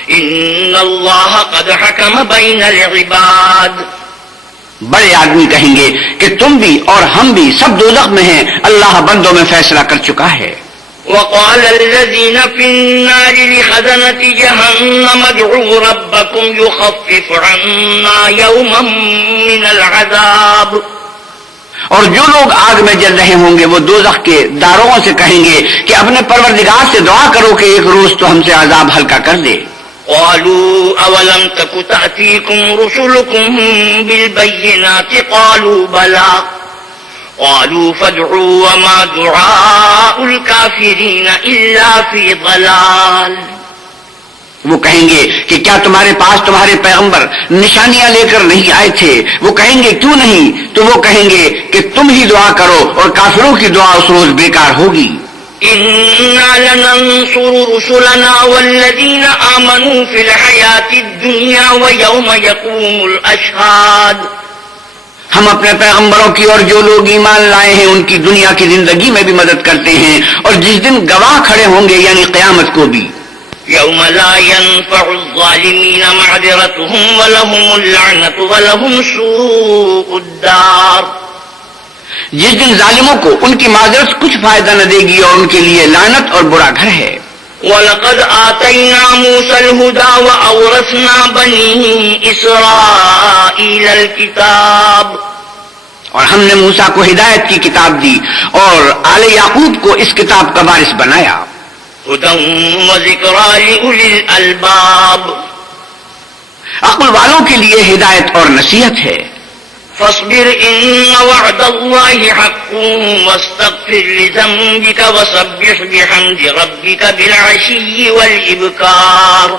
إن الله قد حكم بين العباد۔ بڑے آدمی کہیں گے کہ تم بھی اور ہم بھی سب دوزخ میں ہیں، اللہ بندوں میں فیصلہ کر چکا ہے۔ وقال الذين في النار لخزنة جهنم ادعوا ربكم يخفف عنا يوما من العذاب۔ اور جو لوگ آگ میں جل رہے ہوں گے وہ دوزخ کے داروغوں سے کہیں گے کہ اپنے پروردگار سے دعا کرو کہ ایک روز تو ہم سے عذاب ہلکا کر دے۔ قالوا اولم تك تأتيكم رسلكم بالبينات قالوا بلى قالوا فادعوا وما دعاء الكافرين إلا في ضلال۔ وہ کہیں گے کہ کیا تمہارے پاس تمہارے پیغمبر نشانیاں لے کر نہیں آئے تھے؟ وہ کہیں گے کیوں نہیں؟ تو وہ کہیں گے کہ تم ہی دعا کرو اور کافروں کی دعا اس روز بیکار ہوگی۔ إنا لننصر رسلنا والذين آمنوا في الحياة الدنيا ويوم يقوم الأشهاد۔ ہم اپنے پیغمبروں کی اور جو لوگ ایمان لائے ہیں ان کی دنیا کی زندگی میں بھی مدد کرتے ہیں، اور جس دن گواہ کھڑے ہوں گے یعنی قیامت کو بھی۔ يوم لا ينفع الظالمين معذرتهم ولهم اللعنة ولهم سوء الدار۔ جس دن ظالموں کو ان کی معذرت کچھ فائدہ نہ دے گی اور ان کے لیے لعنت اور برا گھر ہے۔ وَلَقَدْ آتَيْنَا مُوسَى الْهُدَى وَأَوْرَثْنَا بَنِي إِسْرَائِيلَ الْكِتَابَ۔ اور ہم نے موسیٰ کو ہدایت کی کتاب دی اور آل یعقوب کو اس کتاب کا وارث بنایا۔ هُدًى وَذِكْرَىٰ لِأُولِي الْأَلْبَابِ۔ عقل والوں کے لیے ہدایت اور نصیحت ہے۔ فاصبر إن وعد الله حق واستغفر لذنبك وسبح بحمد ربك بالعشي والإبكار۔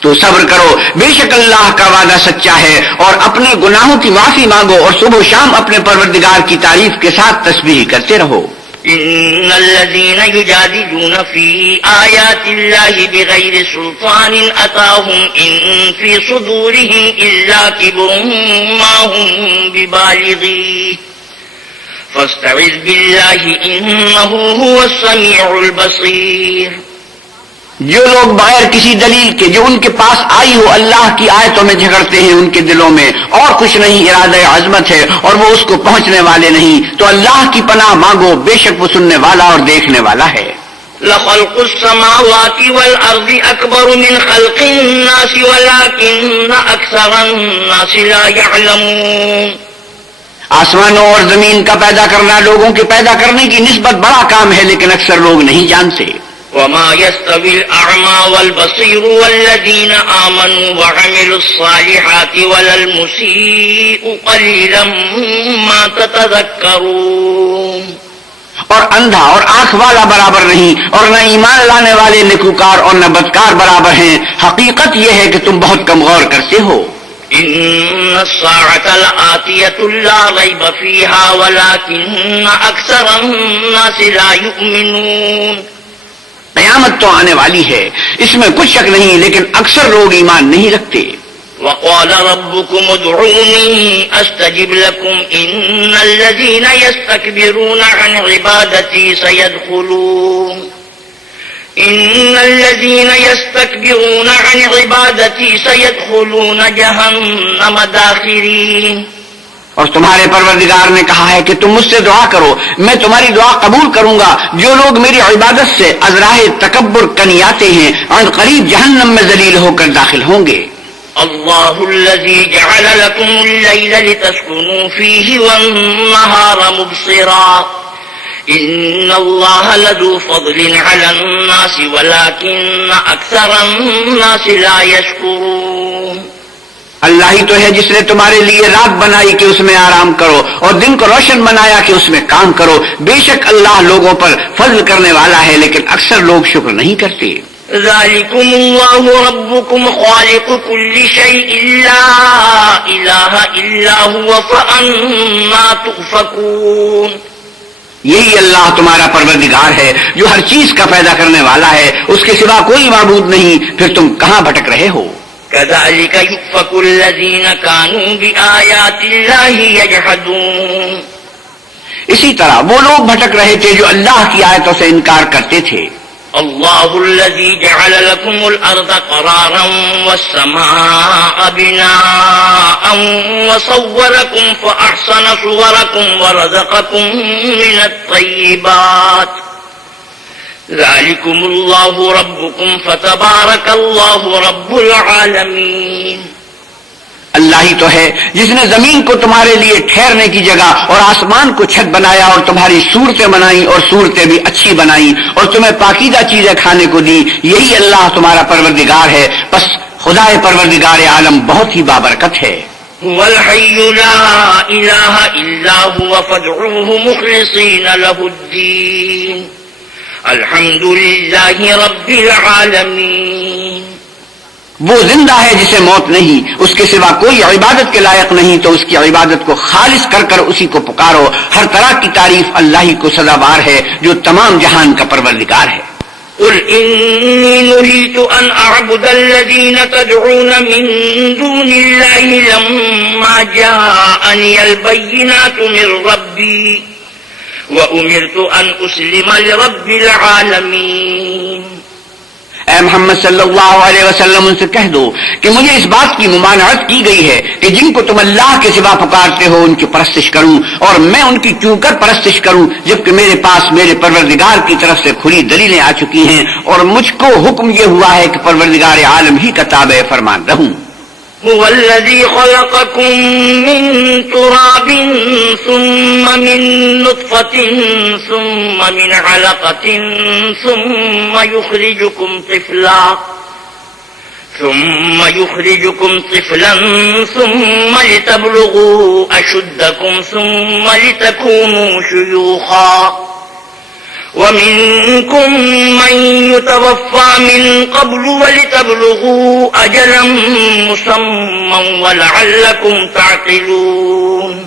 تو صبر کرو، بے شک اللہ کا وعدہ سچا ہے، اور اپنے گناہوں کی معافی مانگو اور صبح و شام اپنے پروردگار کی تعریف کے ساتھ تسبیح کرتے رہو۔ إن الذين يجادلون في آيات الله بغير سلطان أتاهم إن في صدورهم إلا كبر ما هم ببالغيه فاستعذ بالله إنه هو السميع البصير۔ جو لوگ بغیر کسی دلیل کے جو ان کے پاس آئی ہو اللہ کی آیتوں میں جھگڑتے ہیں، ان کے دلوں میں اور کچھ نہیں ارادہ عظمت ہے اور وہ اس کو پہنچنے والے نہیں، تو اللہ کی پناہ مانگو، بے شک وہ سننے والا اور دیکھنے والا ہے۔ لخلق السماوات والأرض أكبر من خلق الناس ولكن أكثر الناس لا يعلمون۔ آسمانوں اور زمین کا پیدا کرنا لوگوں کے پیدا کرنے کی نسبت بڑا کام ہے، لیکن اکثر لوگ نہیں جانتے۔ وما يستوي الأعمى والبصير والذين آمنوا وعملوا الصالحات ولا المسيء قليلا ما تتذكرون۔ اور اندھا اور آنکھ والا برابر نہیں، اور نہ ایمان لانے والے نیکوکار اور نہ بدکار برابر ہیں۔ حقیقت یہ ہے کہ تم بہت کم غور کرتے ہو۔ ان الساعة لآتية لا ريب فيها ولكن اکثر الناس لا يؤمنون۔ قیامت تو آنے والی ہے، اس میں کچھ شک نہیں، لیکن اکثر لوگ ایمان نہیں رکھتے۔ وقال ربكم ادعوني استجب لكم ان الذين يستكبرون عن عبادتي سيدخلون جهنم داخرين۔ اور تمہارے پروردگار نے کہا ہے کہ تم مجھ سے دعا کرو، میں تمہاری دعا قبول کروں گا۔ جو لوگ میری عبادت سے ازراہ تکبر کنیاتے ہیں عن قریب جہنم میں ذلیل ہو کر داخل ہوں گے۔ اللہ الذي جعل لكم الليل لتسكنوا فيه والنهار مبصرا ان الله لذو فضل على الناس ولكن اکثر الناس لا يشكرون۔ اللہ ہی تو ہے جس نے تمہارے لیے رات بنائی کہ اس میں آرام کرو اور دن کو روشن بنایا کہ اس میں کام کرو۔ بے شک اللہ لوگوں پر فضل کرنے والا ہے، لیکن اکثر لوگ شکر نہیں کرتے۔ ذالکم اللہ ربکم خالق کل شیء لا الہ الا هو فأنا تؤفکون۔ یہی اللہ تمہارا پروردگار ہے جو ہر چیز کا پیدا کرنے والا ہے، اس کے سوا کوئی معبود نہیں، پھر تم کہاں بھٹک رہے ہو؟ كذلك يؤفك الذين كانوا بآيات الله يجحدون۔ اسی طرح وہ لوگ بھٹک رہے تھے جو اللہ کی آیتوں سے انکار کرتے تھے۔ اللہ الذي جعل لكم الأرض قرارا والسماء بناء وصوركم فأحسن صوركم ورزقكم من الطيبات ذالکم اللہ ربکم فتبارک اللہ رب العالمین۔ اللہ ہی تو ہے جس نے زمین کو تمہارے لیے ٹھہرنے کی جگہ اور آسمان کو چھت بنایا اور تمہاری صورتیں بنائی اور صورتیں بھی اچھی بنائی اور تمہیں پاکیزہ چیزیں کھانے کو دی۔ یہی اللہ تمہارا پروردگار ہے، بس خدا پروردگار عالم بہت ہی بابرکت ہے۔ هو الحی لا الہ الا هو فادعوه مخلصین له الدین الحمد للہ رب العالمین۔ وہ زندہ ہے جسے موت نہیں، اس کے سوا کوئی عبادت کے لائق نہیں، تو اس کی عبادت کو خالص کر کر اسی کو پکارو۔ ہر طرح کی تعریف اللہ ہی کو سزاوار ہے جو تمام جہان کا پروردگار ہے۔ قل انی نہیت ان اعبد الذین تدعون من دون اللہ لما جاءنی البینات من ربی وَأُمِرْتُ أَنْ أُسْلِمَ لِرَبِّ الْعَالَمِينَ۔ اے محمد صلی اللہ علیہ وسلم ان سے کہہ دو کہ مجھے اس بات کی ممانعت کی گئی ہے کہ جن کو تم اللہ کے سوا پکارتے ہو ان کی پرستش کروں اور میں ان کی کیوں کر پرستش کروں، جبکہ میرے پاس میرے پروردگار کی طرف سے کھلی دلیلیں آ چکی ہیں اور مجھ کو حکم یہ ہوا ہے کہ پروردگار عالم ہی کا تابع فرمان رہوں۔ هو الذي خلقكم من تراب ثم من نطفة ثم من علقة ثم يخرجكم طفلا ثم لتبلغوا أشدكم ثم لتكونوا شيوخا ومنكم من يتوفى من قبل ولتبلغوا أجلا مسمى ولعلكم تعقلون۔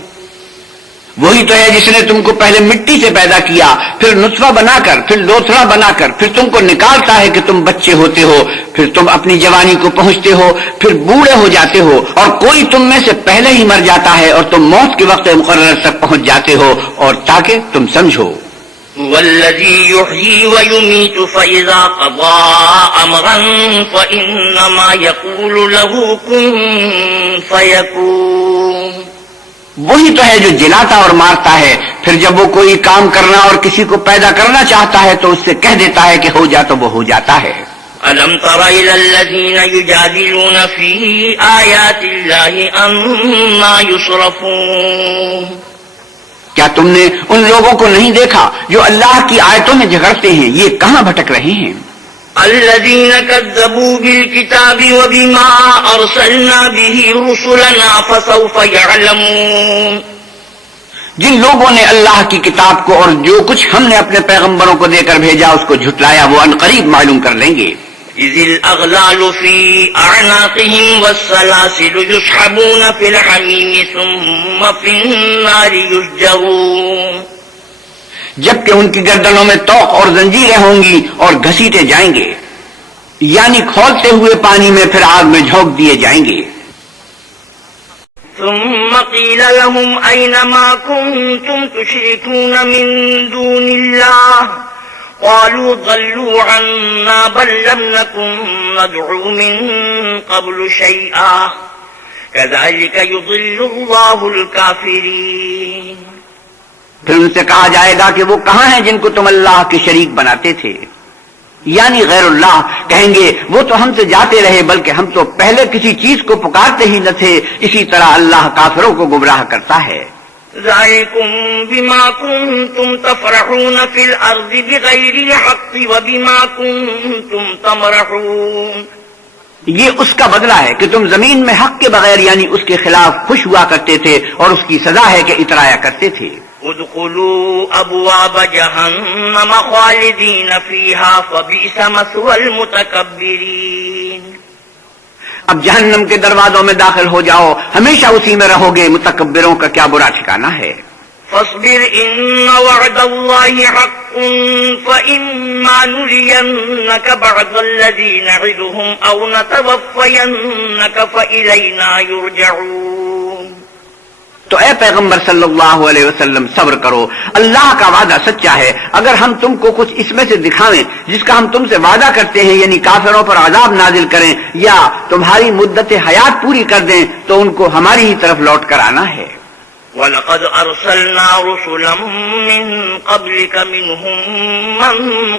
وہی تو ہے جس نے تم کو پہلے مٹی سے پیدا کیا، پھر نطفہ بنا کر، پھر لوتھڑا بنا کر، پھر تم کو نکالتا ہے کہ تم بچے ہوتے ہو، پھر تم اپنی جوانی کو پہنچتے ہو، پھر بوڑھے ہو جاتے ہو، اور کوئی تم میں سے پہلے ہی مر جاتا ہے اور تم موت کے وقت مقرر تک پہنچ جاتے ہو، اور تاکہ تم سمجھو۔ والذی یحیی ویمیت فإذا قضى امرا فإنما یقول له کن فیکون۔ وہی تو ہے جو جلاتا اور مارتا ہے، پھر جب وہ کوئی کام کرنا اور کسی کو پیدا کرنا چاہتا ہے تو اس سے کہہ دیتا ہے کہ ہو جا تو وہ ہو جاتا ہے۔ الم تر إلى الذین یجادلون فی آیات اللہ انا یصرفون۔ کیا تم نے ان لوگوں کو نہیں دیکھا جو اللہ کی آیتوں میں جھگڑتے ہیں، یہ کہاں بھٹک رہے ہیں؟ الذین کذبوا بالکتاب وبما ارسلنا به رسلنا فسوف یعلمون۔ جن لوگوں نے اللہ کی کتاب کو اور جو کچھ ہم نے اپنے پیغمبروں کو دے کر بھیجا اس کو جھٹلایا وہ عنقریب معلوم کر لیں گے. إذ الأغلال في أعناقهم والسلاسل يسحبون في الحميم ثم في النار يسجرون. جبکہ ان کی گردنوں میں توق اور زنجیریں ہوں گی اور گھسیٹے جائیں گے، یعنی کھولتے ہوئے پانی میں پھر آگ میں جھونک دیے جائیں گے. ثم قيل لهم أين ما كنتم تشركون من دون الله قالوا ضلوا عنا بل لم نكن ندعو من قبل شيئا كذلك يضل الله الكافرين. پھر ان سے کہا جائے گا کہ وہ کہاں ہیں جن کو تم اللہ کے شریک بناتے تھے، یعنی غیر اللہ. کہیں گے وہ تو ہم سے جاتے رہے بلکہ ہم تو پہلے کسی چیز کو پکارتے ہی نہ تھے. اسی طرح اللہ کافروں کو گمراہ کرتا ہے. ذلكم بما كنتم تفرحون في الأرض بغير الحق وبما كنتم تمرحون. یہ اس کا بدلہ ہے کہ تم زمین میں حق کے بغیر یعنی اس کے خلاف خوش ہوا کرتے تھے اور اس کی سزا ہے کہ اترایا کرتے تھے. ادخلوا ابواب جہنم خالدین فیہا فبئس مثوى المتکبرین. اب جہنم کے دروازوں میں داخل ہو جاؤ، ہمیشہ اسی میں رہو گے، متکبروں کا کیا برا ٹھکانہ ہے. فاصبر ان وعد اللہ حق فإما نرینک بعض الذی نعدهم او نتوفینک فإلینا یرجعون. تو اے پیغمبر صلی اللہ علیہ وسلم صبر کرو، اللہ کا وعدہ سچا ہے. اگر ہم تم کو کچھ اس میں سے دکھاویں جس کا ہم تم سے وعدہ کرتے ہیں یعنی کافروں پر عذاب نازل کریں یا تمہاری مدت حیات پوری کر دیں تو ان کو ہماری ہی طرف لوٹ کر آنا ہے. وَلَقَدْ أَرْسَلْنَا رُسُلًا مِّن قَبْلِكَ مِنْهُم مَّن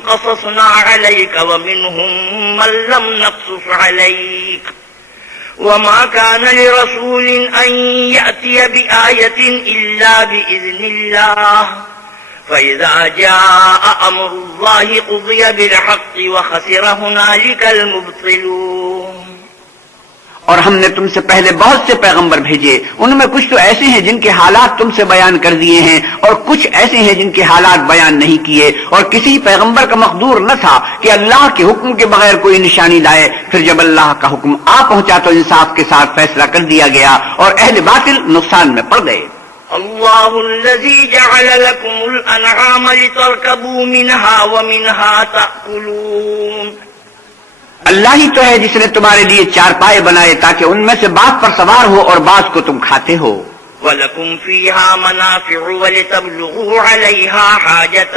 قَصَصْنَا عَلَيْكَ وَمِنْهُم مَّن لَّمْ نَقْصُصْ عَلَيْكَ وما كان لرسول أن يأتي بآية إلا بإذن الله فإذا جاء أمر الله قضي بالحق وخسر هنالك المبطلون. اور ہم نے تم سے پہلے بہت سے پیغمبر بھیجے، ان میں کچھ تو ایسے ہیں جن کے حالات تم سے بیان کر دیے ہیں اور کچھ ایسے ہیں جن کے حالات بیان نہیں کیے. اور کسی پیغمبر کا مقدور نہ تھا کہ اللہ کے حکم کے بغیر کوئی نشانی لائے. پھر جب اللہ کا حکم آ پہنچا تو انصاف کے ساتھ فیصلہ کر دیا گیا اور اہل باطل نقصان میں پڑ گئے. اللہ الذی جعل لکم الانعام لترکبوا منها ومنها تأکلون. اللہ ہی تو ہے جس نے تمہارے لیے چار پائے بنائے تاکہ ان میں سے بعض پر سوار ہو اور بعض کو تم کھاتے ہو. وَلَكُمْ فِيهَا مَنَافِعُ وَلِتَبْلُغُوا عَلَيْهَا حَاجَةً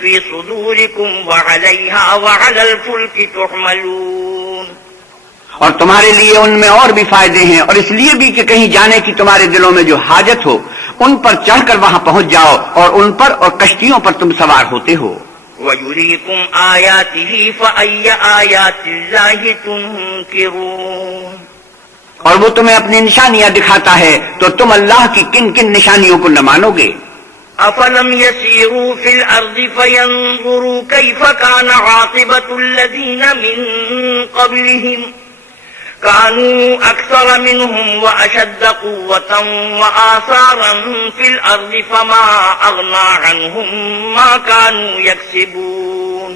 فِي صُدُورِكُمْ وَعَلَيْهَا وَعَلَى الْفُلْكِ تُحْمَلُونَ. اور تمہارے لیے ان میں اور بھی فائدے ہیں اور اس لیے بھی کہ کہیں جانے کی تمہارے دلوں میں جو حاجت ہو ان پر چڑھ کر وہاں پہنچ جاؤ اور ان پر اور کشتیوں پر تم سوار ہوتے ہو. وَيُرِيكُمْ آيَاتِهِ فَأَيَّ آيَاتِ اللَّهِ تُنْكِرُونَ. اور وہ تمہیں اپنی نشانیاں دکھاتا ہے تو تم اللہ کی کن کن نشانیوں کو نہ مانو گے. أَفَلَمْ يَسِيرُوا فِي الْأَرْضِ فَيَنْظُرُوا كَيْفَ كَانَ عَاقِبَةُ الَّذِينَ مِنْ قَبْلِهِمْ كانوا أكثر منهم وأشد قوة وآثارا في الأرض فما أغنى عنهم ما كانوا يكسبون.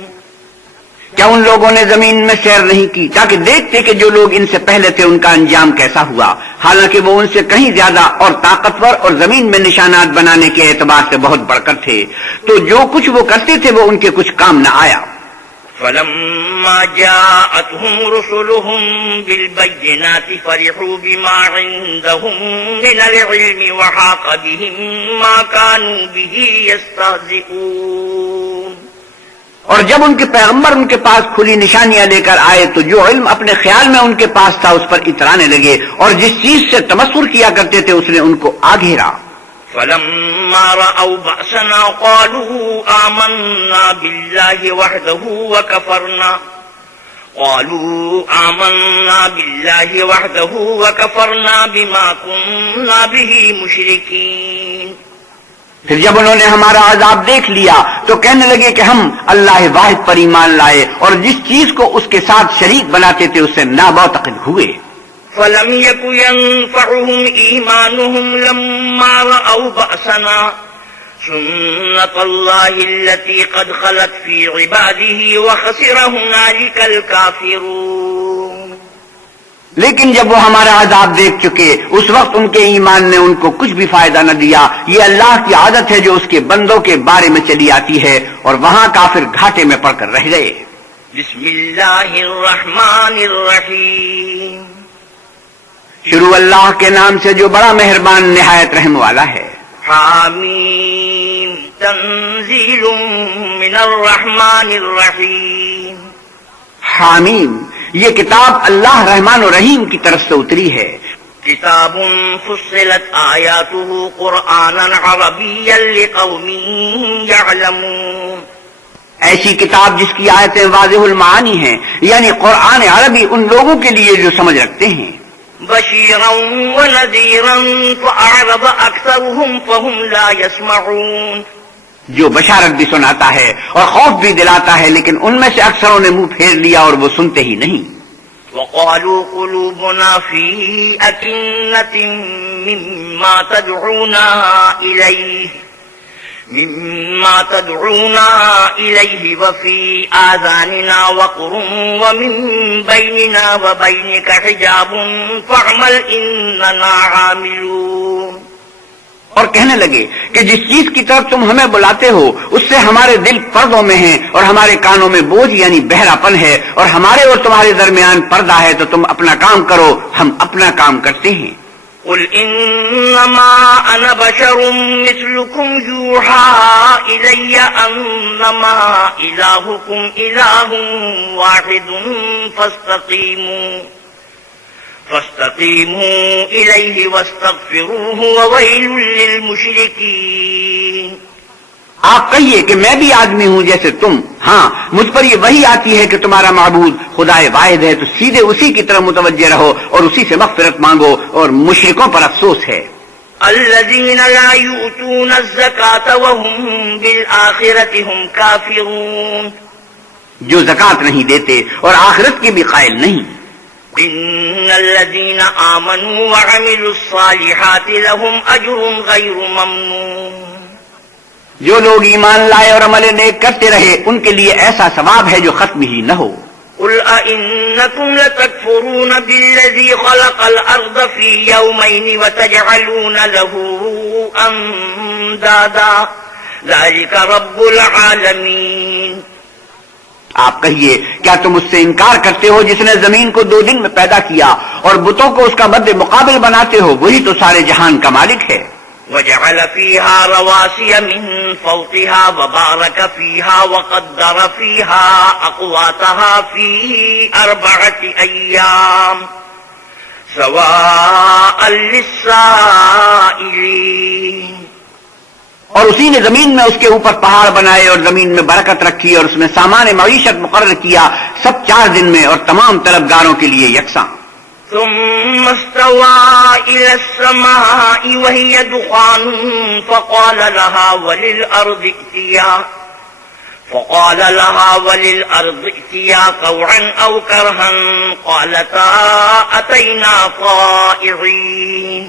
کیا ان لوگوں نے زمین میں سیر نہیں کی تاکہ دیکھتے کہ جو لوگ ان سے پہلے تھے ان کا انجام کیسا ہوا، حالانکہ وہ ان سے کہیں زیادہ اور طاقتور اور زمین میں نشانات بنانے کے اعتبار سے بہت بڑھ کر تھے، تو جو کچھ وہ کرتے تھے وہ ان کے کچھ کام نہ آیا. فلما جاءتهم رسلهم بالبينات فرحوا بما عندهم من العلم وحاق بهم ما كانوا به يستهزئون. اور جب ان کے پیغمبر ان کے پاس کھلی نشانیاں لے کر آئے تو جو علم اپنے خیال میں ان کے پاس تھا اس پر اترانے لگے اور جس چیز سے تمسخر کیا کرتے تھے اس نے ان کو آ گھیرا. فلما رأوا بأسنا قالوا آمنا بالله وكفرنا بما كنا به مشركين. پھر جب انہوں نے ہمارا عذاب دیکھ لیا تو کہنے لگے کہ ہم اللہ واحد پر ایمان لائے اور جس چیز کو اس کے ساتھ شریک بناتے تھے اس سے نامعتقد ہوئے. فلم يكن ينفعهم إيمانهم لما رأوا بأسنا سنة الله التي قد خلت في عباده وخسر هنالك الكافرون. لیکن جب وہ ہمارا عذاب دیکھ چکے اس وقت ان کے ایمان نے ان کو کچھ بھی فائدہ نہ دیا. یہ اللہ کی عادت ہے جو اس کے بندوں کے بارے میں چلی آتی ہے، اور وہاں کافر گھاٹے میں پڑ کر رہ گئے. بسم اللہ الرحمن الرحیم. شروع اللہ کے نام سے جو بڑا مہربان نہایت رحم والا ہے. حامیم تنزیل من الرحمن الرحیم. حامیم یہ کتاب اللہ رحمان و رحیم کی طرف سے اتری ہے. کتاب فصلت آیاتہ قرآنا عربیا لقوم یعلمون. ایسی کتاب جس کی آیتیں واضح المعانی ہیں، یعنی قرآن عربی ان لوگوں کے لیے جو سمجھ رکھتے ہیں. بشیرا ونذیرا فأعرض اکثرهم فهم لا يسمعون. جو بشارت بھی سناتا ہے اور خوف بھی دلاتا ہے، لیکن ان میں سے اکثروں نے منہ پھیر لیا اور وہ سنتے ہی نہیں. وقالوا قلوبنا في أكنة مما تدعونا إليه وفي آذاننا وقر ومن بيننا وبينك حجاب فاعمل إننا عاملون. اور کہنے لگے کہ جس چیز کی طرف تم ہمیں بلاتے ہو اس سے ہمارے دل پردوں میں ہیں اور ہمارے کانوں میں بوجھ یعنی بہرا پن ہے، اور ہمارے اور تمہارے درمیان پردہ ہے، تو تم اپنا کام کرو، ہم اپنا کام کرتے ہیں. قل انما انا بشر مثلكم يوحى الي انما الهكم اله واحد فاستقيموا اليه واستغفروه وويل للمشركين. آپ کہیے کہ میں بھی آدمی ہوں جیسے تم، ہاں مجھ پر یہ وہی آتی ہے کہ تمہارا معبود خدا واحد ہے، تو سیدھے اسی کی طرف متوجہ رہو اور اسی سے مغفرت مانگو، اور مشرکوں پر افسوس ہے. الذين لا يؤتون الزكاة وهم بالآخرة هم كافرون. جو زکات نہیں دیتے اور آخرت کے بھی قائل نہیں. ان الذين آمنوا وعملوا الصالحات لهم اجر غير ممنون. جو لوگ ایمان لائے اور عمل نیک کرتے رہے ان کے لیے ایسا ثواب ہے جو ختم ہی نہ ہو. قل أئنكم لتكفرون بالذي خلق الأرض في يومين وتجعلون له أندادا ذلك رب العالمين. آپ کہیے کیا تم اس سے انکار کرتے ہو جس نے زمین کو 2 دن میں پیدا کیا اور بتوں کو اس کا مد مقابل بناتے ہو؟ وہی تو سارے جہان کا مالک ہے. وجعل فيها رواسي من فوقها وبارك فيها وقدر فيها أقواتها في 4 أيام سواء للسائلين. اور اسی نے زمین میں اس کے اوپر پہاڑ بنائے اور زمین میں برکت رکھی اور اس میں سامان معیشت مقرر کیا، سب 4 دن میں اور تمام طلبگاروں کے لیے یکساں. ثم استوى إلى السماء وهي دخان فقال لها وللأرض ائتيا طوعا أو كرها قالتا أتينا طائعين.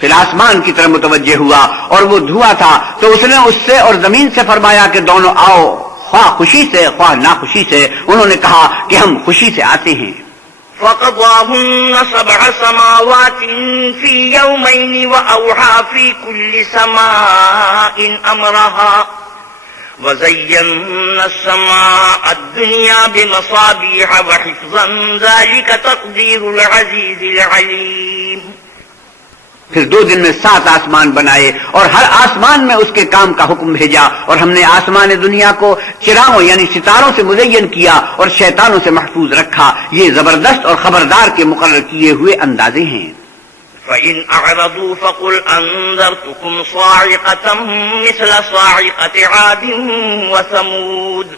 پھر آسمان کی طرف متوجہ ہوا اور وہ دھواں تھا، تو اس نے اس سے اور زمین سے فرمایا کہ دونوں آؤ، خواہ خوشی سے خواہ ناخوشی سے. انہوں نے کہا کہ ہم خوشی سے آتے ہیں. فقضاهن 7 سماوات في يومين وأوحى في كل سماء أمرها وزينا السماء الدنيا بمصابيح وحفظا ذلك تقدير العزيز العليم. پھر 2 دن میں 7 آسمان بنائے اور ہر آسمان میں اس کے کام کا حکم بھیجا، اور ہم نے آسمان دنیا کو چراغوں یعنی ستاروں سے مزین کیا اور شیطانوں سے محفوظ رکھا. یہ زبردست اور خبردار کے مقرر کیے ہوئے اندازے ہیں. فَإِنْ أَعْرَضُوا فَقُلْ أَنذَرْتُكُمْ صَاعِقَةً مِثْلَ صَاعِقَةِ عَادٍ وَثَمُودَ.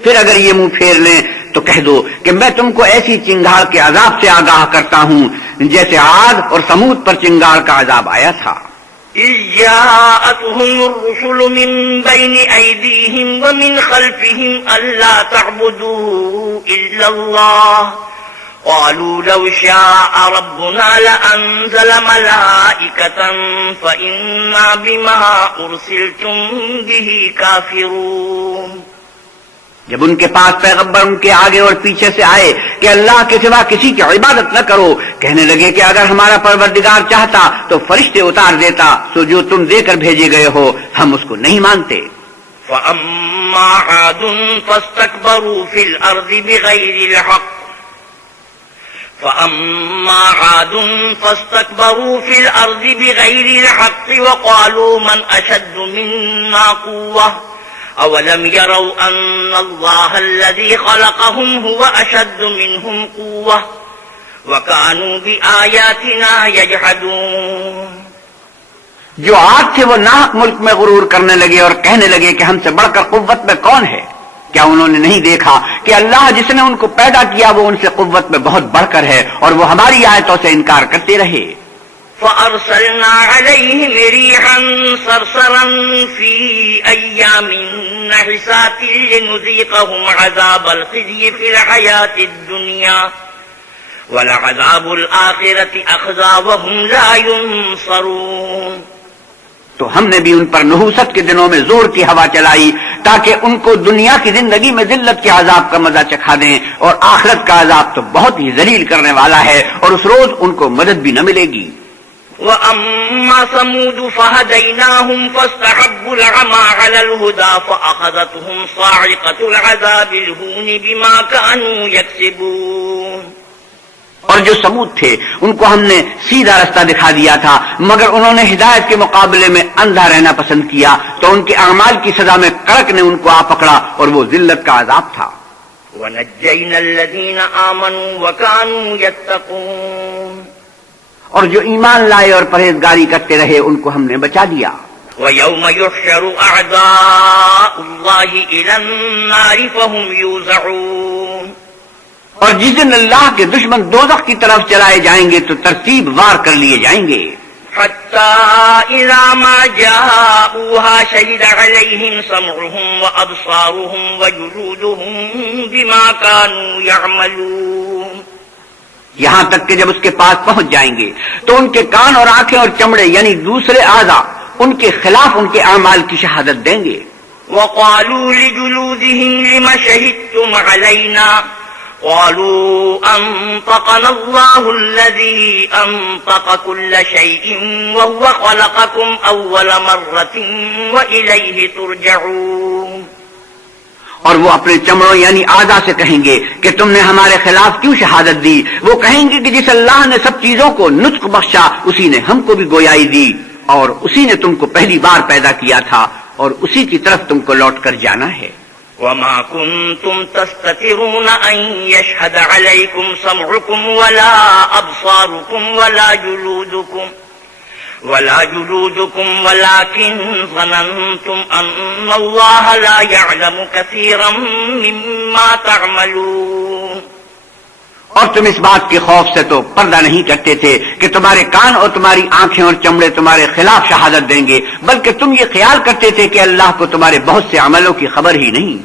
پھر اگر یہ منہ پھیر لیں تو کہہ دو کہ میں تم کو ایسی چنگھاڑ کے عذاب سے آگاہ کرتا ہوں جیسے عاد اور سمود پر چنگھاڑ کا عذاب آیا تھا. إِذْ جَاءَتْهُمُ الرُّسُلُ مِنْ بَيْنِ أَيْدِيهِمْ وَمِنْ خَلْفِهِمْ أَلَّا تَعْبُدُوا إِلَّا اللَّهَ قَالُوا وقالوا لو شاء ربنا لأنزل ملائكة فإنا بما أرسلتم به كافرون. جب ان کے پاس پیغمبر ان کے آگے اور پیچھے سے آئے کہ اللہ کے سوا کسی کی عبادت نہ کرو، کہنے لگے کہ اگر ہمارا پروردگار چاہتا تو فرشتے اتار دیتا، سو جو تم دے کر بھیجے گئے ہو ہم اس کو نہیں مانتے. فأما عاد فاستكبروا في الأرض بغير الحق فأما عاد فاستكبروا في الأرض بغير الحق وقالوا من أشد منا قوة أولم يروا أن الله الذي خلقهم هو أشد منهم قوة وكانوا بآياتنا يجحدون. جو عاد تھے وہ ناحق ملک میں غرور کرنے لگے اور کہنے لگے کہ ہم سے بڑھ کر قوت میں کون ہے. کیا انہوں نے نہیں دیکھا کہ اللہ جس نے ان کو پیدا کیا وہ ان سے قوت میں بہت بڑھ کر ہے اور وہ ہماری آیتوں سے انکار کرتے رہے. فأرسلنا عليهم ريحا صرصرا في أيام نحسات لنذيقهم عذاب الخزي في الحياة الدنيا ولعذاب الآخرة أخزى وهم لا ينصرون. تو ہم نے بھی ان پر نحوست کے دنوں میں زور کی ہوا چلائی تاکہ ان کو دنیا کی زندگی میں ذلت کے عذاب کا مزہ چکھا دیں، اور آخرت کا عذاب تو بہت ہی ذلیل کرنے والا ہے اور اس روز ان کو مدد بھی نہ ملے گی. وَأَمَّا ثَمُودُ فَهَدَيْنَاهُمْ فَاسْتَحَبُّوا الْعَمَى عَلَى الْهُدَى فَأَخَذَتْهُمْ صَاعِقَةُ الْعَذَابِ الْهُونِ بِمَا كَانُوا يَكْسِبُونَ. اور جو سمود تھے ان کو ہم نے سیدھا رستہ دکھا دیا تھا، مگر انہوں نے ہدایت کے مقابلے میں اندھا رہنا پسند کیا تو ان کے اعمال کی سزا میں کڑک نے ان کو آ پکڑا اور وہ ذلت کا عذاب تھا. وَنَجَّيْنَا الَّذِينَ آمَنُوا وَكَانُوا يَتَّقُونَ. اور جو ایمان لائے اور پرہیزگاری کرتے رہے ان کو ہم نے بچا دیا. وَيَوْمَ يُحْشَرُ أَعْدَاءُ اللَّهِ إِلَى النَّارِ فَهُمْ يُوزَعُونَ. اور جس دن اللہ کے دشمن دوزخ کی طرف چلائے جائیں گے تو ترتیب وار کر لیے جائیں گے. حَتَّى إِذَا مَا جَاءُوهَا شَهِدَ عَلَيْهِمْ سَمْعُهُمْ وَأَبْصَارُهُمْ وَجُلُودُهُمْ بِمَا كَانُوا يَعْمَلُونَ. یہاں تک کہ جب اس کے پاس پہنچ جائیں گے تو ان کے کان اور آنکھیں اور چمڑے یعنی دوسرے اعضاء ان کے خلاف ان کے اعمال کی شہادت دیں گے. وَقَالُوا لِجُلُودِهِمْ لِمَ شَهِدتُّمْ عَلَيْنَا قَالُوا أَنطَقَنَا اللَّهُ الَّذِي أَنطَقَ كُلَّ شَيْءٍ وَهُوَ خَلَقَكُمْ أَوَّلَ مَرَّةٍ وَإِلَيْهِ تُرْجَعُونَ. اور وہ اپنے چمڑوں یعنی اعضاء سے کہیں گے کہ تم نے ہمارے خلاف کیوں شہادت دی. وہ کہیں گے کہ جس اللہ نے سب چیزوں کو نطق بخشا اسی نے ہم کو بھی گویائی دی اور اسی نے تم کو پہلی بار پیدا کیا تھا اور اسی کی طرف تم کو لوٹ کر جانا ہے. وَمَا كُنتُمْ تَسْتَتِرُونَ أَن يَشْهَدَ عَلَيْكُمْ سَمْعُكُمْ وَلَا أَبْصَارُكُمْ ولا جلودكم ولكن ظننتم أن الله لا يعلم كثيرا مما تعملون. اور تم اس بات کے خوف سے تو پردہ نہیں کرتے تھے کہ تمہارے کان اور تمہاری آنکھیں اور چمڑے تمہارے خلاف شہادت دیں گے، بلکہ تم یہ خیال کرتے تھے کہ اللہ کو تمہارے بہت سے عملوں کی خبر ہی نہیں.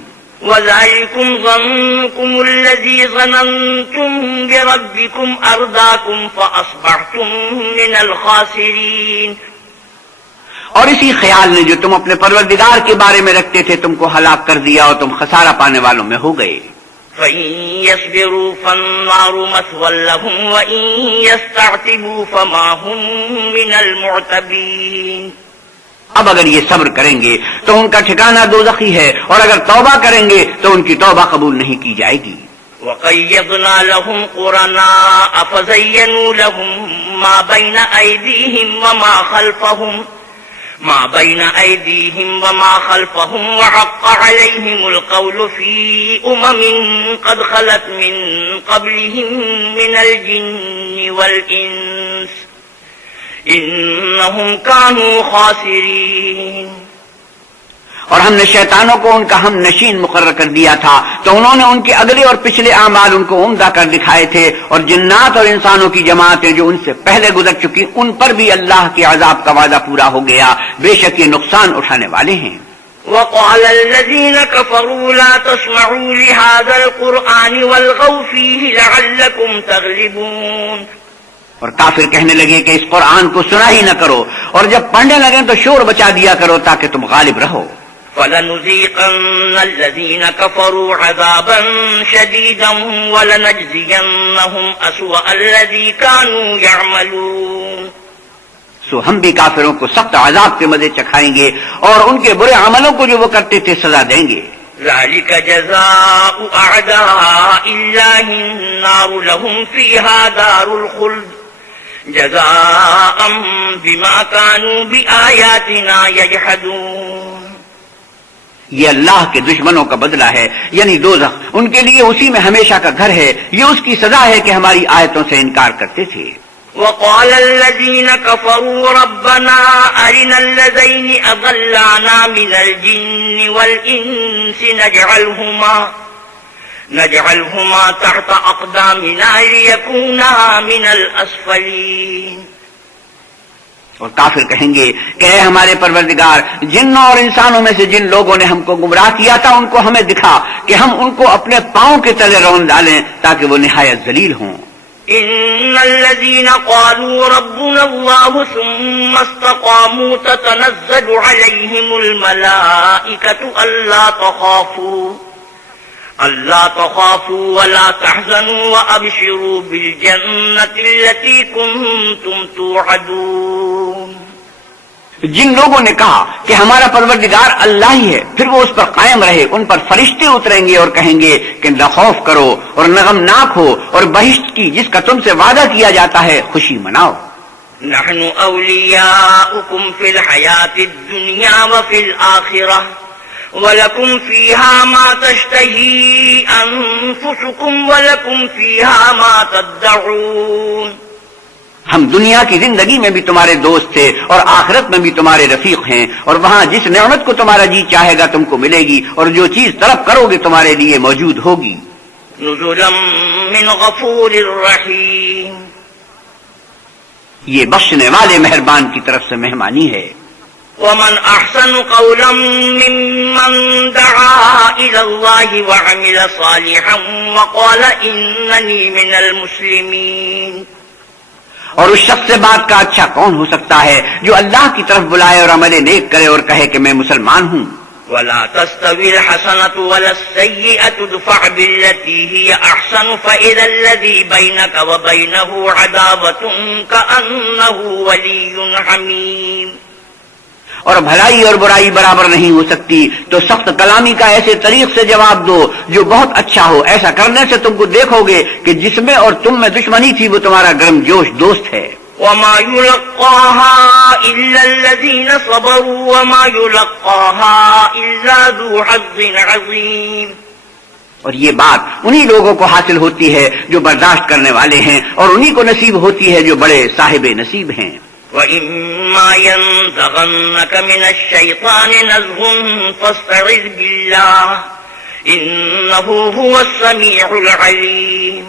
وَذَلِكُمْ ظَنُّكُمُ الَّذِي ظَنَنْتُمْ بِرَبِّكُمْ أَرْدَاكُمْ فَأَصْبَحْتُمْ مِنَ الْخَاسِرِينَ. اور اسی خیال نے جو تم اپنے پروردگار کے بارے میں رکھتے تھے تم کو ہلاک کر دیا اور تم خسارہ پانے والوں میں ہو گئے. فَإِن يَصْبِرُوا فَالنَّارُ مَثْوًى لَهُمْ وَإِن يَسْتَعْتِبُوا فَمَا هُمْ مِنَ الْمُعْتَبِينَ. اب اگر یہ صبر کریں گے تو ان کا ٹھکانہ دوزخی ہے اور اگر توبہ کریں گے تو ان کی توبہ قبول نہیں کی جائے گی. وَقَيَّضْنَا لَهُمْ قُرَنَاءَ فَزَيَّنُوا لَهُم مَّا بَيْنَ أَيْدِيهِمْ وَمَا خَلْفَهُمْ وَحَقَّ عَلَيْهِمُ الْقَوْلُ فِي أُمَمٍ قَدْ خَلَتْ مِن قَبْلِهِم مِّنَ الْجِنِّ وَالْإِنسِ إِنَّهُمْ كَانُوا خَاسِرِينَ. اور ہم نے شیطانوں کو ان کا ہم نشین مقرر کر دیا تھا تو انہوں نے ان کے اگلے اور پچھلے اعمال ان کو عمدہ کر دکھائے تھے، اور جنات اور انسانوں کی جماعتیں جو ان سے پہلے گزر چکی ان پر بھی اللہ کے عذاب کا وعدہ پورا ہو گیا. بے شک یہ نقصان اٹھانے والے ہیں. وقال الذين كفروا لا تسمعوا لهذا القرآن والغوا فيه لعلكم تغلبون. اور کافر کہنے لگے کہ اس قرآن کو سنا ہی نہ کرو اور جب پڑھنے لگیں تو شور بچا دیا کرو تاکہ تم غالب رہو. فَلَنُذِيقَنَّ الَّذِينَ كَفَرُوا عَذَابًا شَدِيدًا وَلَنَجْزِيَنَّهُمْ أَسْوَأَ الَّذِي كَانُوا يَعْمَلُونَ. سو ہم بھی کافروں کو سخت عذاب کے مزے چکھائیں گے اور ان کے برے عملوں کو جو وہ کرتے تھے سزا دیں گے. ذلك جزاء أعداء الله النار لهم فيها دار الخلد جزاء بما كانوا بآياتنا يجحدون. یہ اللہ کے دشمنوں کا بدلہ ہے یعنی دوزخ، ان کے لیے اسی میں ہمیشہ کا گھر ہے. یہ اس کی سزا ہے کہ ہماری آیتوں سے انکار کرتے تھے. وقال الذين كفروا ربنا أرنا الذين أضلانا من الجن والإنس نجعلهما تحت أقدامنا ليكونا من الأسفلين. اور کافر کہیں گے کہ اے ہمارے پروردگار، جنوں اور انسانوں میں سے جن لوگوں نے ہم کو گمراہ کیا تھا ان کو ہمیں دکھا کہ ہم ان کو اپنے پاؤں کے تلے رون ڈالیں تاکہ وہ نہایت ذلیل ہوں. إن الذين قالوا ربنا الله ثم استقاموا تتنزل عليهم الملائكة ألا تخافوا ولا تحزنوا وأبشروا بالجنة التي كنتم توعدون. جن لوگوں نے کہا کہ ہمارا پروردگار اللہ ہی ہے، پھر وہ اس پر قائم رہے، ان پر فرشتے اتریں گے اور کہیں گے کہ نہ خوف کرو اور نہ غمناک ہو اور بہشت کی جس کا تم سے وعدہ کیا جاتا ہے خوشی مناؤ. نحن أولياؤكم في الحياة الدنيا وفي الآخرة ولكم فيها ما تشتهي أنفسكم ولكم فيها ما تدعون. ہم دنیا کی زندگی میں بھی تمہارے دوست تھے اور آخرت میں بھی تمہارے رفیق ہیں، اور وہاں جس نعمت کو تمہارا جی چاہے گا تم کو ملے گی، اور جو چیز طلب کرو گے تمہارے لیے موجود ہوگی. نزلا من غفور رحیم. یہ بخشنے والے مہربان کی طرف سے مہمانی ہے. ومن احسن قولا ممن دعا الى الله وعمل صالحا وقال انني من المسلمين. اور اس شخص سے بات کا اچھا کون ہو سکتا ہے جو اللہ کی طرف بلائے اور عمل نیک کرے اور کہے کہ میں مسلمان ہوں. ولا تستوي الحسنة ولا السيئة ادفع بالتي هي أحسن فإذا الذي بينك وبينه عداوة كأنه ولي حميم. اور بھلائی اور برائی برابر نہیں ہو سکتی تو سخت کلامی کا ایسے طریق سے جواب دو جو بہت اچھا ہو. ایسا کرنے سے تم کو دیکھو گے کہ جس میں اور تم میں دشمنی تھی وہ تمہارا گرم جوش دوست ہے. وما يلقاها إلا الذين صبروا وما يلقاها إلا ذو حظ عظيم. اور یہ بات انہی لوگوں کو حاصل ہوتی ہے جو برداشت کرنے والے ہیں، اور انہی کو نصیب ہوتی ہے جو بڑے صاحب نصیب ہیں. وَإِمَّا يَنزَغَنَّكَ مِنَ الشَّيْطَانِ نَزْغٌ فَاسْتَعِذْ بِاللَّهِ إِنَّهُ هُوَ السَّمِيعُ الْعَلِيمُ.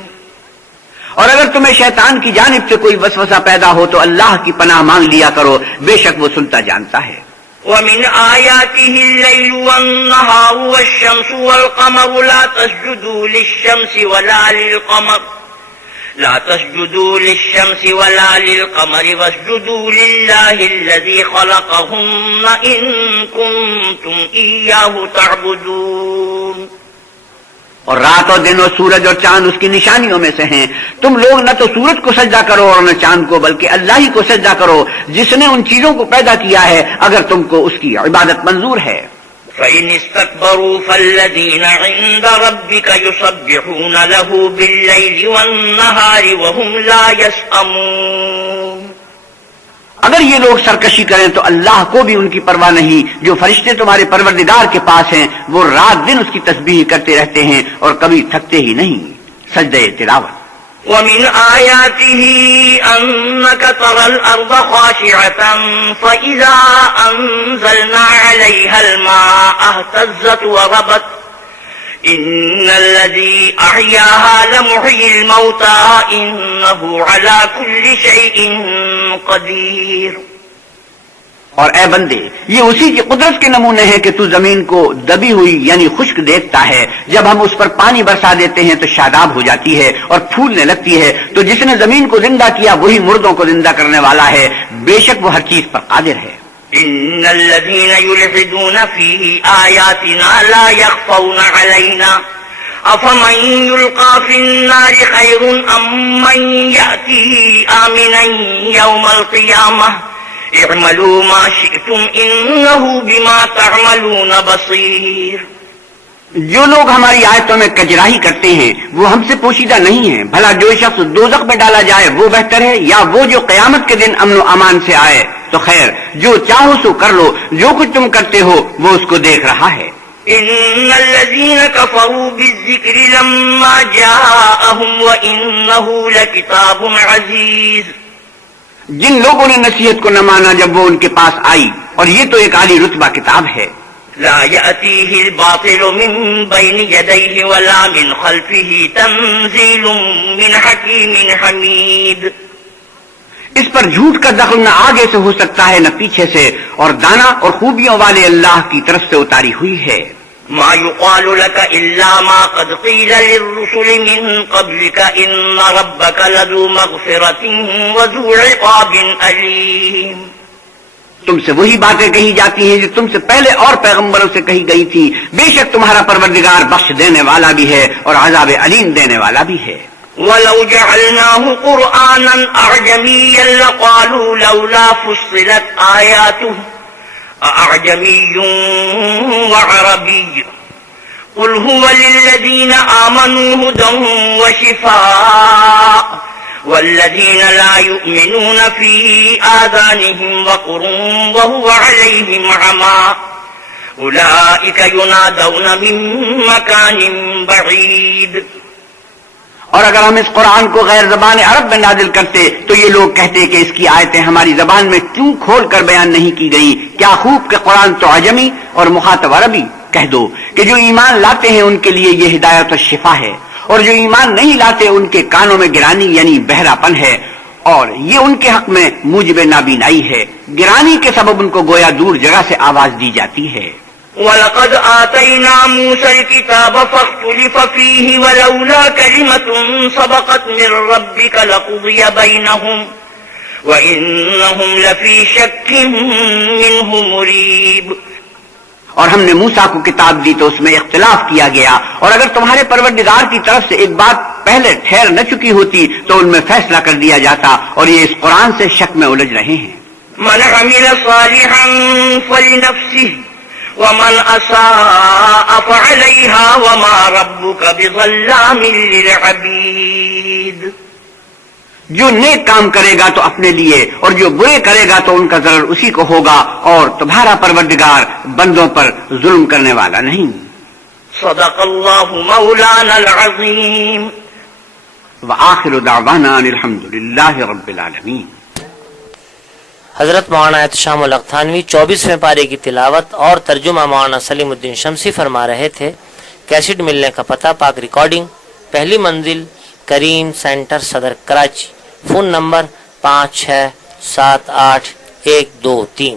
اور اگر تمہیں شیطان کی جانب سے کوئی وسوسہ پیدا ہو تو اللہ کی پناہ مانگ لیا کرو، بے شک وہ سنتا جانتا ہے. وَمِنْ آيَاتِهِ اللَّيْلُ وَالنَّهَارُ وَالشَّمْسُ وَالْقَمَرُ لَا تَسْجُدُوا لِلشَّمْسِ وَلَا لِلْقَمَرِ وَاسْجُدُوا لِلَّهِ الَّذِي خَلَقَهُنَّ إِن كُنتُمْ إِيَّاهُ تَعْبُدُونَ. اور رات اور دن اور سورج اور چاند اس کی نشانیوں میں سے ہیں. تم لوگ نہ تو سورج کو سجدہ کرو اور نہ چاند کو، بلکہ اللہ ہی کو سجدہ کرو جس نے ان چیزوں کو پیدا کیا ہے اگر تم کو اس کی عبادت منظور ہے. فَإِنِ اسْتَكْبَرُوا فَالَّذِينَ عِندَ رَبِّكَ يُسَبِّحُونَ لَهُ بِاللَّيْلِ وَالنَّهَارِ وَهُمْ لَا يَسْأَمُونَ. اگر یہ لوگ سرکشی کریں تو اللہ کو بھی ان کی پرواہ نہیں. جو فرشتے تمہارے پروردگار کے پاس ہیں وہ رات دن اس کی تسبیح کرتے رہتے ہیں اور کبھی تھکتے ہی نہیں. سجدہ تلاوت. وَمِنْ آيَاتِهِ أَنَّكَ تَرَى الْأَرْضَ خَاشِعَةً فَإِذَا أَنزَلْنَا عَلَيْهَا الْمَاءَ اهْتَزَّتْ وَرَبَتْ إِنَّ الَّذِي أَحْيَاهَا لَمُحْيِي الْمَوْتَى إِنَّهُ عَلَى كُلِّ شَيْءٍ قَدِيرٌ. اور اے بندے، یہ اسی کی قدرت کے نمونے ہیں کہ تو زمین کو دبی ہوئی یعنی خشک دیکھتا ہے، جب ہم اس پر پانی برسا دیتے ہیں تو شاداب ہو جاتی ہے اور پھولنے لگتی ہے۔ تو جس نے زمین کو زندہ کیا وہی مردوں کو زندہ کرنے والا ہے، بے شک وہ ہر چیز پر قادر ہے۔ ان الذين يلحدون في آياتنا لا يخفون علينا افمن يلقى في النار خير ام من يأتي آمنا يوم القيامة اعملوا ما شئتم انه بما تعملون بصير۔ جو لوگ ہماری آیتوں میں کجراہی کرتے ہیں وہ ہم سے پوشیدہ نہیں ہیں، بھلا جو شخص دوزخ میں ڈالا جائے وہ بہتر ہے یا وہ جو قیامت کے دن امن و امان سے آئے؟ تو خیر، جو چاہو سو کر لو، جو کچھ تم کرتے ہو وہ اس کو دیکھ رہا ہے۔ ان الذين كفروا بالذكر لما جاءهم وانه لكتاب عزيز۔ جن لوگوں نے نصیحت کو نہ مانا جب وہ ان کے پاس آئی، اور یہ تو ایک عالی رتبہ کتاب ہے۔ لا يأتيه الباطل من بين يديه ولا من خلفه تنزيل من حكيم حميد۔ اس پر جھوٹ کا دخل نہ آگے سے ہو سکتا ہے نہ پیچھے سے، اور دانا اور خوبیوں والے اللہ کی طرف سے اتاری ہوئی ہے۔ ما يقال لك إلا ما قد قيل للرسل من قبلك إن ربك لذو مغفرة وذو عقاب أليم۔ تم سے وہی باتیں کہی جاتی ہیں جو تم سے پہلے اور پیغمبروں سے کہی گئی تھی، بے شک تمہارا پروردگار بخش دینے والا بھی ہے اور عذاب علیم دینے والا بھی ہے۔ وَلَوْ جَعَلْنَاهُ قُرْآنًا أَعْجَمِيًّا لَقَالُوا لَوْلَا فُصِّلَتْ آيَاتُهُ أَأَعْجَمِيٌّ وَعَرَبِيٌّ قُلْ هُوَ لِلَّذِينَ آمَنُوا هُدًى وَشِفَاءٌ وَالَّذِينَ لَا يُؤْمِنُونَ فِي آذَانِهِمْ وَقْرٌ وَهُوَ عَلَيْهِمْ عَمًى أُولَئِكَ يُنَادَوْنَ مِن مَّكَانٍ بَعِيدٍ۔ اور اگر ہم اس قرآن کو غیر زبان عرب میں نازل کرتے تو یہ لوگ کہتے کہ اس کی آیتیں ہماری زبان میں کیوں کھول کر بیان نہیں کی گئی؟ کیا خوب کہ قرآن تو عجمی اور مخاطب عربی؟ کہہ دو کہ جو ایمان لاتے ہیں ان کے لیے یہ ہدایت و شفا ہے، اور جو ایمان نہیں لاتے ان کے کانوں میں گرانی یعنی بہرا پن ہے، اور یہ ان کے حق میں موجب نابینائی ہے۔ گرانی کے سبب ان کو گویا دور جگہ سے آواز دی جاتی ہے۔ وَلَقَدْ آتَيْنَا مُوسَى الْكِتَابَ فَاخْتُلِفَ فِيهِ وَلَوْلَا كَلِمَةٌ سَبَقَتْ مِنْ رَبِّكَ لَقُضِيَ بَيْنَهُمْ وَإِنَّهُمْ لَفِي شَكٍّ مِّنْهُ مُرِيبٍ۔ اور ہم نے موسیٰ کو کتاب دی تو اس میں اختلاف کیا گیا، اور اگر تمہارے پروردگار کی طرف سے ایک بات پہلے ٹھہر نہ چکی ہوتی تو ان میں فیصلہ کر دیا جاتا، اور یہ اس قرآن سے شک میں الجھ رہے ہیں۔ مَنْ عَمِلَ صَالِحًا فَلِنَفْسِهِ وَمَنْ أَسَاءَ فَعَلَيْهَا وَمَا رَبُّكَ بِظَلَّامٍ لِلْعَبِيدِ۔ جو نیک کام کرے گا تو اپنے لیے، اور جو برے کرے گا تو ان کا ضرر اسی کو ہوگا، اور تمہارا پروردگار بندوں پر ظلم کرنے والا نہیں۔ صدق اللہ مولانا العظیم۔ وآخر دعوانا ان الحمد للہ رب العالمین۔ حضرت مولانا احتشام القتھانوی 24ویں پارے کی تلاوت اور ترجمہ مولانا سلیم الدین شمسی فرما رہے تھے۔ کیسٹ ملنے کا پتہ: پاک ریکارڈنگ، پہلی منزل، کریم سینٹر، صدر، کراچی۔ Phone number 56781223۔